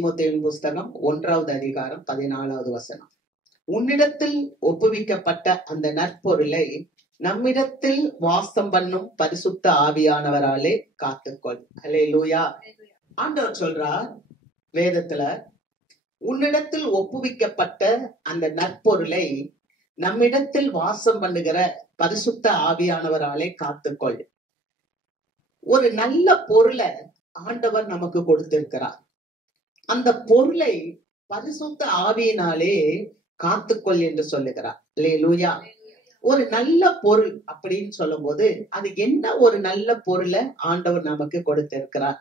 தீமோத்தேயுவின் புஸ்தகம் 1வது அதிகாரம் 14வது வசனம். உன்னிடத்தில் ஒப்புவிக்கப்பட்ட அந்த நற்பொருளை நம்மிடத்தில் வாசம் பண்ணும் பரிசுத்த ஆவியானவராலே காத்துக்கொள். அல்லேலூயா. ஆண்டவர் சொல்றார் வேதத்துல, உன்னிடத்தில் ஒப்புவிக்கப்பட்ட அந்த நற்பொருளை நம்மிடத்தில் வாசம் பண்ணுகிற பரிசுத்த ஆவியானவராலே காத்துக்கொள். ஒரு நல்ல பொருளை ஆண்டவர் நமக்கு கொடுத்திருக்கிறார். அந்த பொருளை பரிசுத்த ஆவியினாலே காத்துக்கொள் என்று சொல்லுகிறார். அல்லேலூயா. ஒரு நல்ல பொருள் அப்படின்னு சொல்லும் போது அது என்ன ஒரு நல்ல பொருளை ஆண்டவர் நமக்கு கொடுத்திருக்கிறார்.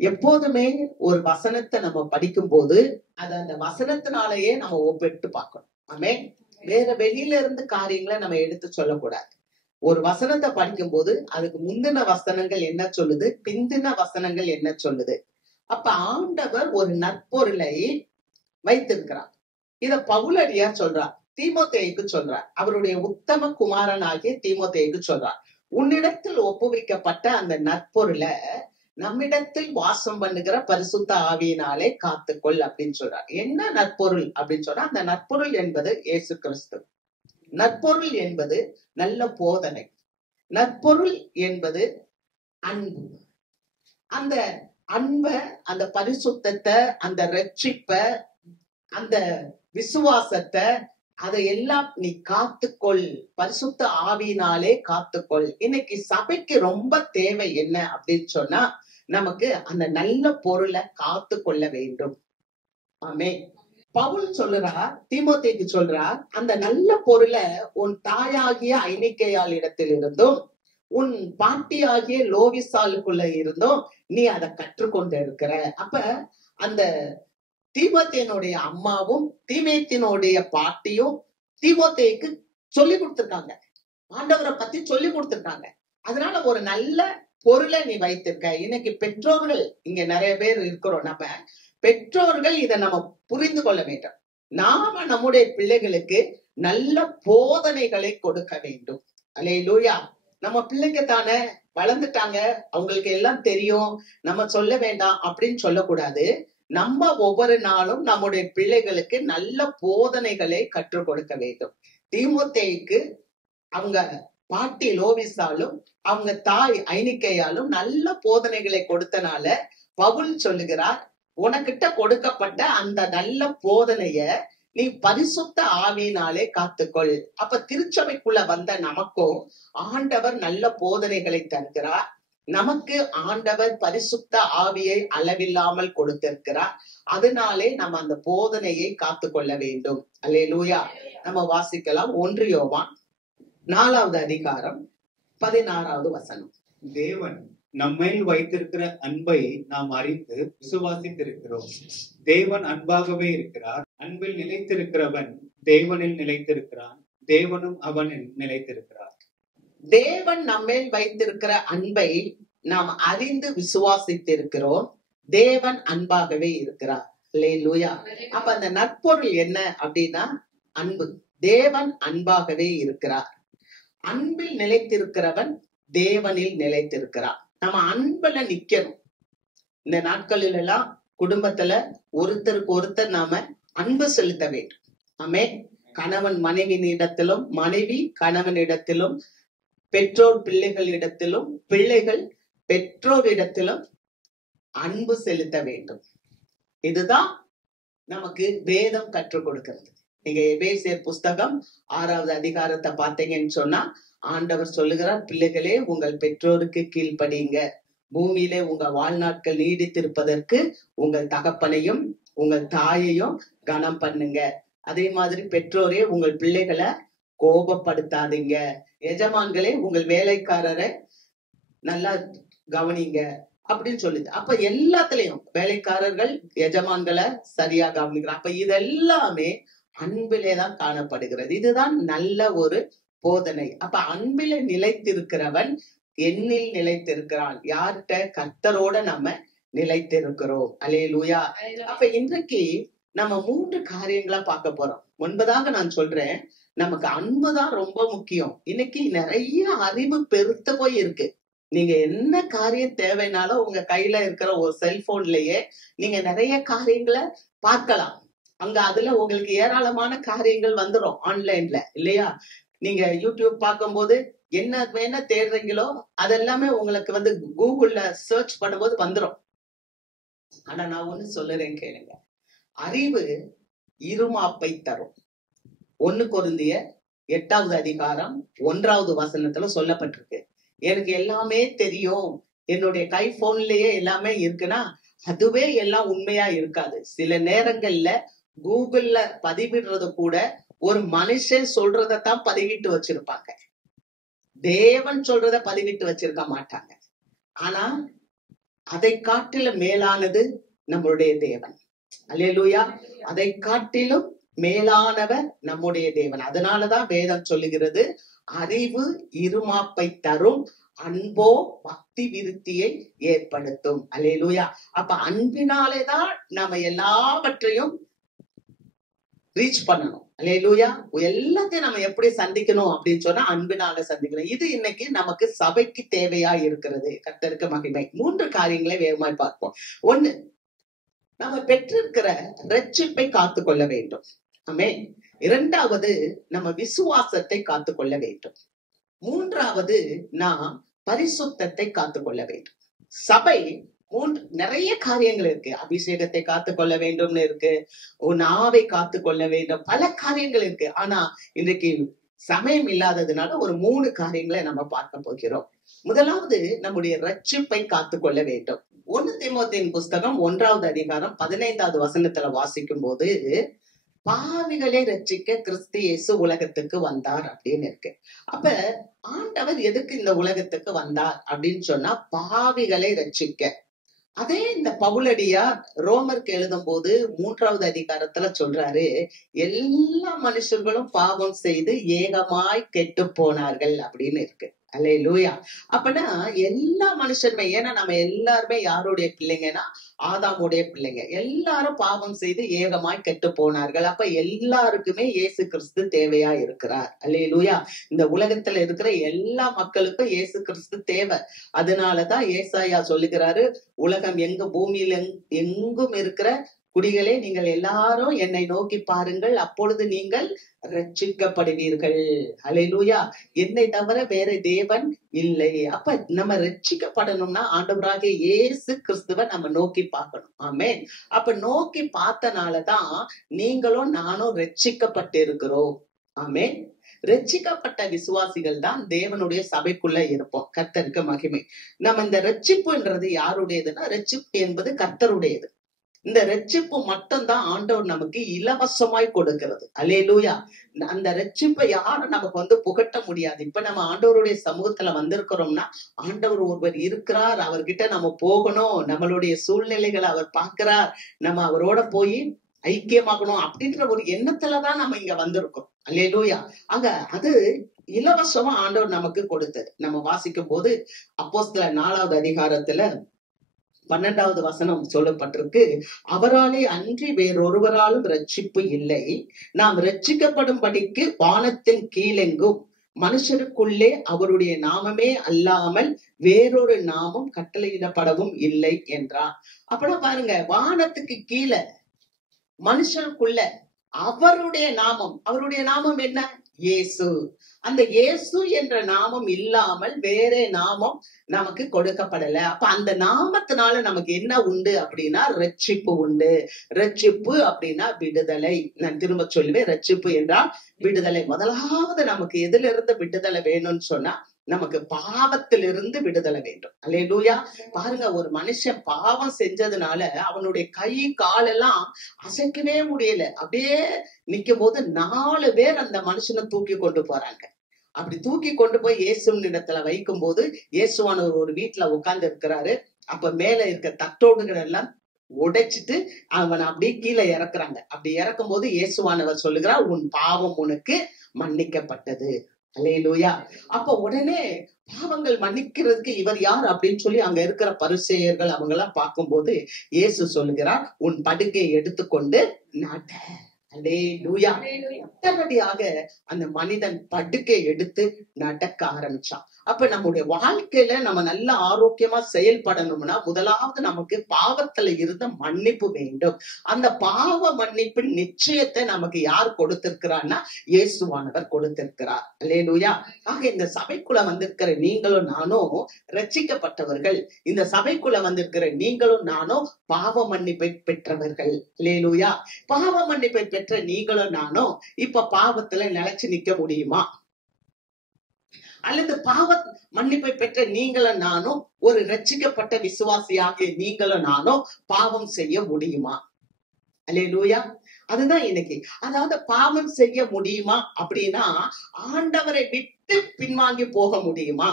எப்போதுமே ஒரு வசனத்தை நம்ம படிக்கும் போது அது அந்த வசனத்தினாலேயே நம்ம ஒப்பிட்டு பார்க்கணும். ஆமென். வேற வெளியில இருந்து காரியங்களை நம்ம எடுத்து சொல்லக்கூடாது. ஒரு வசனத்தை படிக்கும் போது அதுக்கு முந்தின வசனங்கள் என்ன சொல்லுது, பிந்தின வசனங்கள் என்ன சொல்லுது. அப்ப ஆண்டவர் ஒரு நற்பொருளை வைத்திருக்கிறார். இத பவுலடியார் சொல்றார், தீமோத்தேயுக்கு சொல்றார், அவருடைய உத்தம குமாரனாகிய தீமோத்தேயுக்கு சொல்றார். உன்னிடத்தில் ஒப்புவிக்கப்பட்ட அந்த நற்பொருளை நம்மிடத்தில் வாசம் பண்ணுகிற பரிசுத்த ஆவியினாலே காத்துக்கொள் அப்படின்னு சொல்றார். என்ன நற்பொருள் அப்படின்னு சொன்னா, அந்த நற்பொருள் என்பது இயேசு கிறிஸ்து. நற்பொருள் என்பது நல்ல போதனை. நற்பொருள் என்பது அன்பு. அந்த அன்பை, அந்த பரிசுத்தத்தை, அந்த ரட்சிப்ப, அந்த விசுவாசத்தை, அதையெல்லாம் நீ காத்துக்கொள், பரிசுத்த ஆவியினாலே காத்துக்கொள். இன்னைக்கு சபைக்கு ரொம்ப தேவை என்ன அப்படின்னு சொன்னா, நமக்கு அந்த நல்ல பொருளை காத்து கொள்ள வேண்டும். ஆமென். பவுல் சொல்றார், தீமோத்தேயுக்கு சொல்றார், அந்த நல்ல பொருளை உன் தாயாகிய ஐனிக்கையாள் இடத்தில் இருந்தும் உன் பாட்டியாகிய லோவிசாலுக்குள்ள இருந்தும் நீ அதை கற்றுக்கொண்டு இருக்கிற. அப்ப அந்த தீமோத்தேயுனுடைய அம்மாவும் தீமோத்தேயுனுடைய பாட்டியும் தீமோத்தேயுக்கு சொல்லி கொடுத்திருக்காங்க, ஆண்டவரை பத்தி சொல்லி கொடுத்திருக்காங்க. அதனால ஒரு நல்ல பொருளை நீ வைத்திருக்க. இன்னைக்கு பெற்றோர்கள் இங்க நிறைய பேர் இருக்கிறோம். நம்ம பெற்றோர்கள் இதை நம்ம புரிந்து கொள்ள வேண்டும். நாம நம்முடைய பிள்ளைகளுக்கு நல்ல போதனைகளை கொடுக்க வேண்டும். அல்லேலூயா. நம்ம பிள்ளைங்க தானே வளர்ந்துட்டாங்க, அவங்களுக்கு எல்லாம் தெரியும், நம்ம சொல்ல வேண்டாம் அப்படின்னு சொல்லக்கூடாது. நம்ம ஒவ்வொரு நாளும் நம்முடைய பிள்ளைகளுக்கு நல்ல போதனைகளை கற்றுக் கொடுக்க வேண்டும். தீமோத்தேயுக்கு அவங்க பாட்டி லோவிசாலும் அவங்க தாய் ஐனிக்கையாலும் நல்ல போதனைகளை கொடுத்தனால பவுல் சொல்லுகிறார், உனக்கிட்ட கொடுக்கப்பட்ட அந்த நல்ல போதனைய நீ பரிசுத்த ஆவியினாலே காத்துக்கொள். அப்ப திருச்சபைக்குள்ள வந்த நமக்கும் ஆண்டவர் நல்ல போதனைகளை தருகிறார். நமக்கு ஆண்டவர் பரிசுத்த ஆவியை அளவில்லாமல் கொடுத்திருக்கிறார். அதனாலே நம்ம அந்த போதனையை காத்துக்கொள்ள வேண்டும். அல்லேலூயா. நம்ம வாசிக்கலாம் 1 யோவான் 4வது அதிகாரம் 16வது வசனம். தேவன் நம்மேல் வைத்திருக்கிற அன்பை நாம் அறிந்து விசுவாசித்திருக்கிறோம். தேவன் அன்பாகவே இருக்கிறார். அன்பில் நிலைத்திருக்கிறவன் தேவனில் நிலைத்திருக்கிறான், தேவனும் அவனில் நிலைத்திருக்கிறார். தேவன் நம்மேல் வைத்திருக்கிற அன்பை நாம் அறிந்து விசுவாசித்திருக்கிறோம். தேவன் அன்பாகவே இருக்கிறார். அல்லேலூயா. அப்ப அந்த நற்பொருள் என்ன அப்படின்னா அன்பு. தேவன் அன்பாகவே இருக்கிறார். அன்பில் நிலைத்திருக்கிறவன் தேவனில் நிலைத்திருக்கிறார். நம்ம அன்புல நிக்கணும். இந்த நாட்களில் எல்லாம் குடும்பத்துல ஒருத்தருக்கு ஒருத்தர் நாம அன்பு செலுத்த வேண்டும். ஆமென். கணவன் மனைவியிடத்திலும், மனைவி கணவனிடத்திலும், பெற்றோர் பிள்ளைகளிடத்திலும், பிள்ளைகள் பெற்றோரிடத்திலும் அன்பு செலுத்த வேண்டும். இதுதான் நமக்கு வேதம் கற்றுக் கொடுக்கிறது. நீங்க எபேசியர் புஸ்தகம் 6வது அதிகாரத்தை பார்த்தீங்கன்னு சொன்னா ஆண்டவர் சொல்லுகிறார், பிள்ளைகளே உங்கள் பெற்றோருக்கு கீழ்ப்படியுங்க, பூமியிலே உங்க வாழ்நாட்கள் நீடித்திருப்பதற்கு உங்கள் தகப்பனையும் உங்கள் தாயையும் கனம் பண்ணுங்க. அதே மாதிரி பெற்றோரே உங்கள் பிள்ளைகளை கோபப்படுத்தாதீங்க. எஜமான்களே உங்கள் வேலைக்காரரை நல்லா கவனிங்க அப்படின்னு சொல்லுது. அப்ப எல்லாத்துலயும் வேலைக்காரர்கள் எஜமான்களை சரியா கவனிக்கிறார். அப்ப இதெல்லாமே அன்பிலேதான் காணப்படுகிறது. இதுதான் நல்ல ஒரு போதனை. அப்ப அன்பில நிலைத்திருக்கிறவன் என்னில் நிலைத்திருக்கிறான். யார்கிட்ட? கர்த்தரோட நம்ம நிலைத்திருக்கிறோம். அல்லேலூயா. அப்ப இன்றைக்கு நம்ம 3 காரியங்களா பார்க்க போறோம். முன்பதாக நான் சொல்றேன், நமக்கு அன்புதான் ரொம்ப முக்கியம். இன்னைக்கு நிறைய அறிவு பெருத்து போய் இருக்கு. நீங்க என்ன காரியம் தேவைனாலும் உங்க கையில இருக்கிற ஒரு செல்போன்லயே நீங்க நிறைய காரியங்களை பார்க்கலாம். அங்க அதுல உங்களுக்கு ஏராளமான காரியங்கள் வந்துடும் ஆன்லைன்ல, இல்லையா? நீங்க யூடியூப் பார்க்கும்போது என்ன வேணா தேடுறீங்களோ அதெல்லாமே உங்களுக்கு வந்து கூகுள்ல சர்ச் பண்ணும்போது வந்துடும். ஆனா நான் ஒண்ணு சொல்லுறேன் கேளுங்க. அறிவு இருமாப்பை தரும். 1 கொரிந்தியர் 8வது அதிகாரம் 1வது வசனத்துல சொல்லப்பட்டிருக்கு. எனக்கு எல்லாமே தெரியும், என்னுடைய கை போன்லயே எல்லாமே இருக்குன்னா அதுவே எல்லாம் உண்மையா இருக்காது. சில நேரங்கள்ல கூகுள்ல பதிவிடுறது கூட ஒரு மனுஷன் சொல்றதான் பதிவிட்டு வச்சிருப்பாங்க, தேவன் சொல்றத பதிவிட்டு வச்சிருக்க மாட்டாங்க. ஆனா அதை காட்டிலும் மேலானது நம்மளுடைய தேவன். அல்லேலூயா. அதை காட்டிலும் மேலானவர் நம்முடைய தேவன். அதனாலதான் வேதம் சொல்லுகிறது, அறிவு இருமாப்பை தரும், அன்போ பக்தி விருத்தியை ஏற்படுத்தும். அல்லேலூயா. அப்ப அன்பினாலேதான் நாம எல்லாவற்றையும் ரீச் பண்ணணும். அல்லேலூயா. எல்லாத்தையும் நம்ம எப்படி சந்திக்கணும் அப்படின்னு சொன்னா அன்பினால சந்திக்கணும். இது இன்னைக்கு நமக்கு சபைக்கு தேவையா இருக்கிறது. கர்த்தருக்கு மகிமை. 3 காரியங்களை வேகமாய் பார்ப்போம். 1, நம்ம பெற்றிருக்கிற ரட்சிப்பை காத்துக்கொள்ள வேண்டும். ஆமென். 2வது, நம்ம விசுவாசத்தை காத்துக்கொள்ள வேண்டும். 3வது, நாம் பரிசுத்தத்தை காத்துக்கொள்ள வேண்டும். சபை நிறைய காரியங்கள் இருக்கு. அபிஷேகத்தை காத்துக்கொள்ள வேண்டும்னு இருக்கு, நாவை காத்துக்கொள்ள வேண்டும், பல காரியங்கள் இருக்கு. ஆனா இன்றைக்கு சமயம் இல்லாததுனால ஒரு 3 காரியங்களை நம்ம பார்க்க போகிறோம். முதலாவது, நம்முடைய ரட்சிப்பை காத்துக்கொள்ள வேண்டும். 1 தீமோத்தேயின் புஸ்தகம் 1வது அதிகாரம் 15வது வசனத்துல வாசிக்கும் போது, பாவிகளை ரட்சிக்க கிறிஸ்து இயேசு உலகத்துக்கு வந்தார் அப்படின்னு இருக்கு. அப்ப ஆண்டவர் எதுக்கு இந்த உலகத்துக்கு வந்தார் அப்படின்னு சொன்னா பாவிகளை ரட்சிக்க. அதே இந்த பவுலடியார் ரோமருக்கு எழுதும் போது 3வது அதிகாரத்துல சொல்றாரு, எல்லா மனுஷர்களும் பாவம் செய்து ஏகமாய் கெட்டு போனார்கள் அப்படின்னு இருக்கு. அல்லேலூயா. அப்பனா எல்லா மனுஷருமே, ஏன்னா நம்ம எல்லாருமே யாருடைய பிள்ளைங்கன்னா ஆதாமுடைய பிள்ளைங்க, எல்லாரும் பாவம் செய்து ஏகமாய் கெட்டு போனார்கள். அப்ப எல்லாருக்குமே இயேசு கிறிஸ்து தேவையா இருக்கிறார். அல்லேலூயா. இந்த உலகத்துல இருக்கிற எல்லா மக்களுக்கும் இயேசு கிறிஸ்து தேவை. அதனாலதான் ஏசாயா சொல்லுகிறாரு, உலகம் பூமியில எங்கும் இருக்கிற குடிகளே, நீங்கள் எல்லாரும் என்னை நோக்கி பாருங்கள், அப்பொழுது நீங்கள் ரட்சிக்கப்படுவீர்கள். அல்லேலூயா. என்னை தவிர வேற தேவன் இல்லை. அப்ப நம்ம ரட்சிக்கப்படணும்னா ஆண்டவராகிய இயேசு கிறிஸ்துவ நம்ம நோக்கி பார்க்கணும். ஆமென். அப்ப நோக்கி பார்த்தனாலதான் நீங்களும் நானும் ரட்சிக்கப்பட்டு இருக்கிறோம். ஆமென். ரட்சிக்கப்பட்ட விசுவாசிகள் தான் தேவனுடைய சபைக்குள்ள இருப்போம். கர்த்தருக்கு மகிமை. நம்ம இந்த ரட்சிப்புன்றது யாருடையதுன்னா, ரட்சிப்பு என்பது கர்த்தருடையது. இந்த ரட்சிப்பு மட்டும்தான் ஆண்டவர் நமக்கு இலவசமாய் கொடுக்கிறது. அல்லேலூயா. அந்த ரட்சிப்பை யாரும் நமக்கு புகட்ட முடியாது. இப்ப நம்ம ஆண்டவருடைய சமூகத்துல வந்திருக்கிறோம்னா ஆண்டவர் ஒருவர் இருக்கிறார், அவர்கிட்ட நம்ம போகணும், நம்மளுடைய சூழ்நிலைகளை அவர் பார்க்கிறார், நம்ம அவரோட போய் ஐக்கியமாகணும் அப்படின்ற ஒரு எண்ணத்துலதான் நம்ம இங்க வந்திருக்கோம். அல்லேலூயா. அங்க அது இலவசமா ஆண்டவர் நமக்கு கொடுத்தது. நம்ம வாசிக்கும் போது அப்போஸ்தலர் 4வது அதிகாரத்துல 12வது வசனம் சொல்லப்பட்டிருக்கு, அவராலே அன்றி வேறொருவராலும் ரட்சிப்பு இல்லை, நாம் ரட்சிக்கப்படும்படிக்கு வானத்தின் கீழெங்கும் மனுஷருக்குள்ளே அவருடைய நாமமே அல்லாமல் வேறொரு நாமம் கட்டளையிடப்படவும் இல்லை என்றார். அப்படின்னா பாருங்க, வானத்துக்கு கீழே மனுஷருக்குள்ள அவருடைய நாமம் என்ன? இயேசு. அந்த இயேசு என்ற நாமம் இல்லாமல் வேற நாமம் நமக்கு கொடுக்கப்படல. அப்ப அந்த நாமத்தினால நமக்கு என்ன உண்டு அப்படின்னா ரட்சிப்பு உண்டு. ரட்சிப்பு அப்படின்னா விடுதலை. நான் திரும்ப சொல்லுவேன், ரட்சிப்பு என்றால் விடுதலை. முதலாவது நமக்கு எதுல இருந்து விடுதலை வேணும்னு சொன்னா நமக்கு பாவத்திலிருந்து விடுதலை வேண்டும். அல்லேலூயா. பாருங்க, ஒரு மனுஷன் பாவம் செஞ்சதுனால அவனுடைய கை காலெல்லாம் அசைக்கவே முடியல. அப்படியே நிக்கும் போது 4 பேர் அந்த மனுஷனை தூக்கி கொண்டு போறாங்க. அப்படி தூக்கி கொண்டு போய் இயேசுவின் இடத்துல வைக்கும் போது இயேசுவானவர் ஒரு வீட்டுல உட்கார்ந்து இருக்கிறாரு. அப்ப மேல இருக்க தட்டோடுகள் எல்லாம் உடைச்சிட்டு அவனை அப்படியே கீழே இறக்குறாங்க. அப்படி இறக்கும் போது இயேசுவானவர் சொல்லுகிறார், உன் பாவம் உனக்கு மன்னிக்கப்பட்டது. அல்லேலூயா. அப்ப உடனே பாவங்கள் மன்னிக்கிறதுக்கு இவர் யார் அப்படின்னு சொல்லி அங்க இருக்கிற பரிசேயர்கள் அவங்க எல்லாம் பார்க்கும் போது இயேசு சொல்லுகிறார், உன் படுக்கையை எடுத்துக்கொண்டு நட. அல்லேலூயா. உடனடியாக அந்த மனிதன் படுக்கை எடுத்து நடக்க ஆரம்பிச்சான். அப்ப நம்முடைய வாழ்க்கையில நம்ம நல்ல ஆரோக்கியமா செயல்படணும்னா முதலாவது நமக்கு பாவத்துல இருந்த மன்னிப்பு வேண்டும். அந்த பாவ மன்னிப்பின் நிச்சயத்தை நமக்கு யார் கொடுத்திருக்கிறார்னா இயேசுவானவர் கொடுத்திருக்கிறார். அல்லேலூயா. ஆக இந்த சபைக்குள்ள வந்திருக்கிற நீங்களும் நானும் ரட்சிக்கப்பட்டவர்கள். இந்த சபைக்குள்ள வந்திருக்கிற நீங்களும் நானும் பாவ மன்னிப்பை பெற்றவர்கள். அல்லேலூயா. பாவ மன்னிப்பை பெற்ற நீங்களும் நானும் இப்ப பாவத்துல நிலைச்சு நிக்க முடியுமா? அல்லது பாவ மன்னிப்பை பெற்ற நீங்களும் நானும் ஒரு ரட்சிக்கப்பட்ட விசுவாசியாக நீங்களும் நானும் பாவம் செய்ய முடியுமா? அல்லேலூயா. அதுதான் இன்னைக்கு. அதாவது பாவம் செய்ய முடியுமா அப்படின்னா ஆண்டவரை விட்டு பின்வாங்கி போக முடியுமா?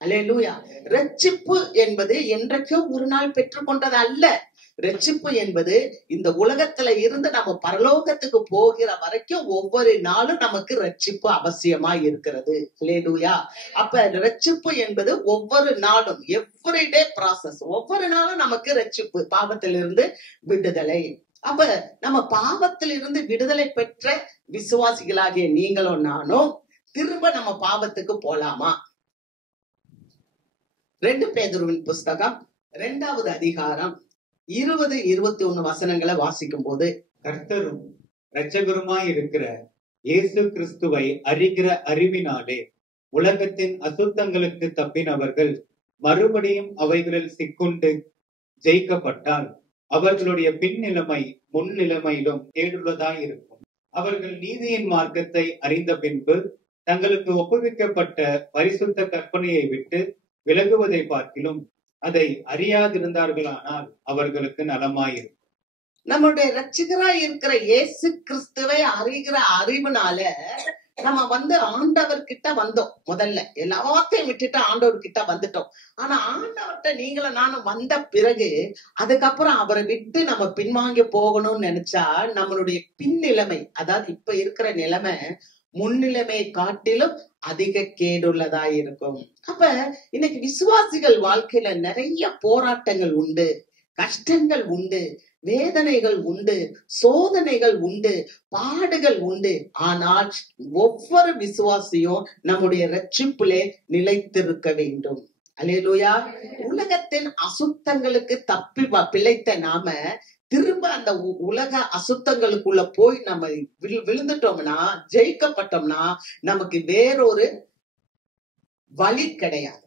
அல்லேலூயா. ரட்சிப்பு என்பது என்றைக்கோ ஒரு நாள் பெற்றுக்கொண்டது அல்ல. ரட்சிப்பு என்பது இந்த உலகத்துல இருந்து நம்ம பரலோகத்துக்கு போகிற வரைக்கும் ஒவ்வொரு நாளும் நமக்கு ரட்சிப்பு அவசியமா இருக்கிறது. அல்லேலூயா. அப்ப ரட்சிப்பு என்பது ஒவ்வொரு நாளும் எவ்ரிடே ப்ராசஸ். ஒவ்வொரு நாளும் நமக்கு ரட்சிப்பு, பாவத்திலிருந்து விடுதலை. அப்ப நம்ம பாவத்திலிருந்து விடுதலை பெற்ற விசுவாசிகளாகிய நீங்களும் நானும் திரும்ப நம்ம பாவத்துக்கு போலாமா? 2 பேதுருவின் புஸ்தகம் 2வது அதிகாரம் 20-21 வசனங்களை வாசிக்கும் போது, கர்த்தரும் இரட்சகருமாய் இருக்கிற இயேசு கிறிஸ்துவை அறிகிற அறிவினாலே உலகத்தின் அசுத்தங்களுக்கு தப்பினவர்கள் மறுபடியும் அவைகளில் சிக்குண்டு ஜெயிக்கப்பட்டால் அவர்களுடைய பின் நிலைமை முன் நிலைமையிலும் கேடுள்ளதாய் இருக்கும். அவர்கள் நீதியின் மார்க்கத்தை அறிந்த பின்பு தங்களுக்கு ஒப்புவிக்கப்பட்ட பரிசுத்த கற்பனையை விட்டு விலகுவதை பார்க்கிலும் அதை அறியாதிருந்தார்களானால் அவர்களுக்கு நலமாயிருக்கும். நம்முடைய ரட்சகராய் இருக்கிற இயேசு கிறிஸ்துவை அறிகிற அறிவுனால நம்ம ஆண்டவர்கிட்ட வந்தோம். முதல்ல எல்லாத்தையும் விட்டுட்டு ஆண்டவர்கிட்ட வந்துட்டோம். ஆனா ஆண்டவர்கிட்ட நீங்களும் நானும் வந்த பிறகு அதுக்கப்புறம் அவரை விட்டு நம்ம பின்வாங்கி போகணும்னு நினைச்சா நம்மளுடைய பின் நிலைமை, அதாவது இப்ப இருக்கிற நிலைமை முன்னிலைமை காட்டிலும் அதிக கேடுள்ளதா இருக்கும். அப்ப இன்னைக்கு விசுவாசிகள் வாழ்க்கையில நிறைய போராட்டங்கள் உண்டு, கஷ்டங்கள் உண்டு, வேதனைகள் உண்டு, சோதனைகள் உண்டு, பாடுகள் உண்டு. ஆனால் ஒவ்வொரு விசுவாசியும் நம்முடைய ரட்சிப்பிலே நிலைத்திருக்க வேண்டும். அல்லேலூயா. உலகத்தின் அசுத்தங்களுக்கு தப்பி பிழைத்த நாம திரும்ப அந்த உலக அசுத்தங்களுக்குள்ள போய் நம்ம விழுந்துட்டோம்னா, ஜெயிக்கப்பட்டோம்னா நமக்கு வேறொரு வழி கிடையாது.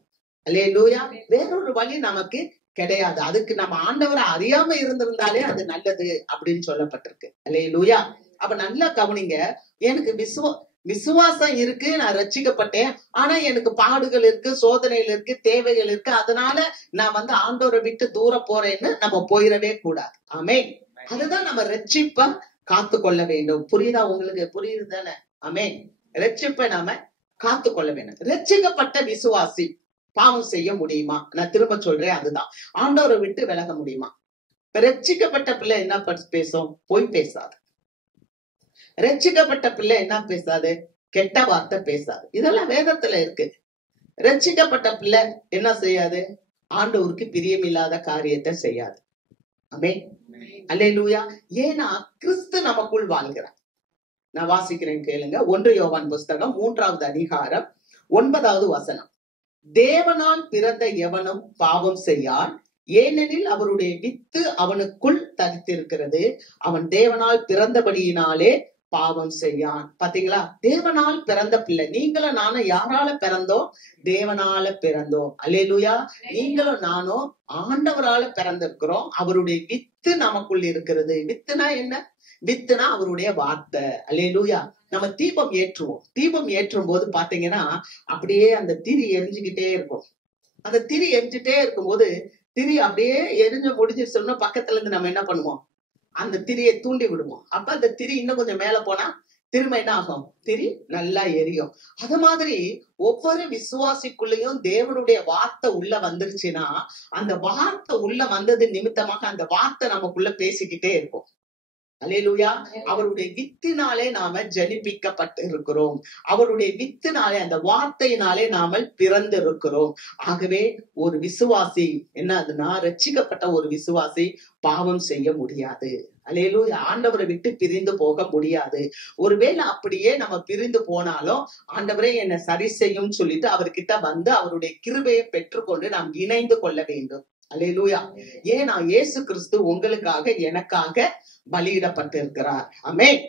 அல்லேலூயா. வேறொரு வழி நமக்கு கிடையாது. அதுக்கு நம்ம ஆண்டவரை அறியாம இருந்திருந்தாலே அது நல்லது அப்படின்னு சொல்லப்பட்டிருக்கு. அல்லேலூயா. அப்ப நல்லா கவனிங்க. எனக்கு விசுவாசம் இருக்கு, நான் ரட்சிக்கப்பட்டேன். ஆனா எனக்கு பாடுகள் இருக்கு, சோதனைகள் இருக்கு, தேவைகள் இருக்கு. அதனால நான் ஆண்டவரை விட்டு தூர போறேன்னு நம்ம போயிடவே கூடாது. ஆமென். அதுதான் நம்ம ரட்சிப்பை காத்து கொள்ள வேண்டும். புரியுதா உங்களுக்கு? புரியுது தானே? ஆமென். ரட்சிப்பை நாம காத்து கொள்ள வேண்டும். ரட்சிக்கப்பட்ட விசுவாசி பாவம் செய்ய முடியுமா? நான் திரும்ப சொல்றேன், அதுதான். ஆண்டவரை விட்டு விலக முடியுமா? இப்ப ரட்சிக்கப்பட்ட பிள்ளை என்ன பேசும்? பொய் பேசாது. ரட்சிக்கப்பட்ட பிள்ளை என்ன பேசாது? கெட்ட வார்த்தை பேசாது. இதெல்லாம் வேதத்துல இருக்கு. ரட்சிக்கப்பட்ட பிள்ளை என்ன செய்யாது? ஆண்டவருக்கு பிரியமில்லாத காரியத்தை செய்யாது. ஆமென். அல்லேலூயா. ஏன்னா கிறிஸ்து நமக்குள் வாழ்கிறார். நான் வாசிக்கிறேன், கேளுங்க. 1 யோவான் புஸ்தகம் 3வது அதிகாரம் 9வது வசனம். தேவனால் பிறந்த எவனும் பாவம் செய்யான், ஏனெனில் அவருடைய வித்து அவனுக்குள் தரித்திருக்கிறது. அவன் தேவனால் பிறந்தபடியினாலே பாவம் செய்யான். பாத்தீங்களா? தேவனால் பிறந்த பிள்ளை. நீங்களும் நானும் யாரால பிறந்தோம்? தேவனால பிறந்தோம். அல்லேலூயா. நீங்களும் நானும் ஆண்டவரால பிறந்திருக்கிறோம். அவருடைய வித்து நமக்குள் இருக்கிறது. வித்துனா என்ன? வித்துனா அவருடைய வார்த்தை. அல்லேலூயா. நம்ம தீபம் ஏற்றுவோம். தீபம் ஏற்றும் போது பாத்தீங்கன்னா அப்படியே அந்த திரி எரிஞ்சுக்கிட்டே இருக்கும். அந்த திரி எரிஞ்சுட்டே இருக்கும்போது திரி அப்படியே எரிஞ்சு முடிஞ்சிருச்சோம்னா பக்கத்துல இருந்து நம்ம என்ன பண்ணுவோம்? அந்த திரியை தூண்டி விடுவோம். அப்ப அந்த திரி இன்னும் கொஞ்சம் மேல போனா திரும்ப என்ன ஆகும்? திரி நல்லா எரியும். அது மாதிரி ஒவ்வொரு விசுவாசிக்குள்ளேயும் தேவனுடைய வார்த்தை உள்ள வந்துருச்சுன்னா அந்த வார்த்தை உள்ள வந்தது நிமித்தமாக அந்த வார்த்தை நமக்குள்ள பேசிக்கிட்டே இருக்கும். அல்லேலூயா. அவருடைய வித்தினாலே நாம ஜனிப்பிக்கப்பட்டு இருக்கிறோம். அவருடைய வித்தினாலே, அந்த வார்த்தையினாலே நாம பிறந்து இருக்கிறோம். ஆகவே ஒரு விசுவாசி என்ன ஆகுதுன்னா, ரட்சிக்கப்பட்ட ஒரு விசுவாசி பாவம் செய்ய முடியாது. அல்லேலூயா. ஆண்டவரை விட்டு பிரிந்து போக முடியாது. ஒருவேளை அப்படியே நம்ம பிரிந்து போனாலும் ஆண்டவரே என்னை சரி செய்யும் சொல்லிட்டு அவர்கிட்ட வந்து அவருடைய கிருபையை பெற்றுக்கொண்டு நாம் இணைந்து கொள்ள வேண்டும். அல்லேலூயா. ஏன்னா இயேசு கிறிஸ்து உங்களுக்காக எனக்காக பலியிடப்பட்டிருக்கிறார். ஆமென்.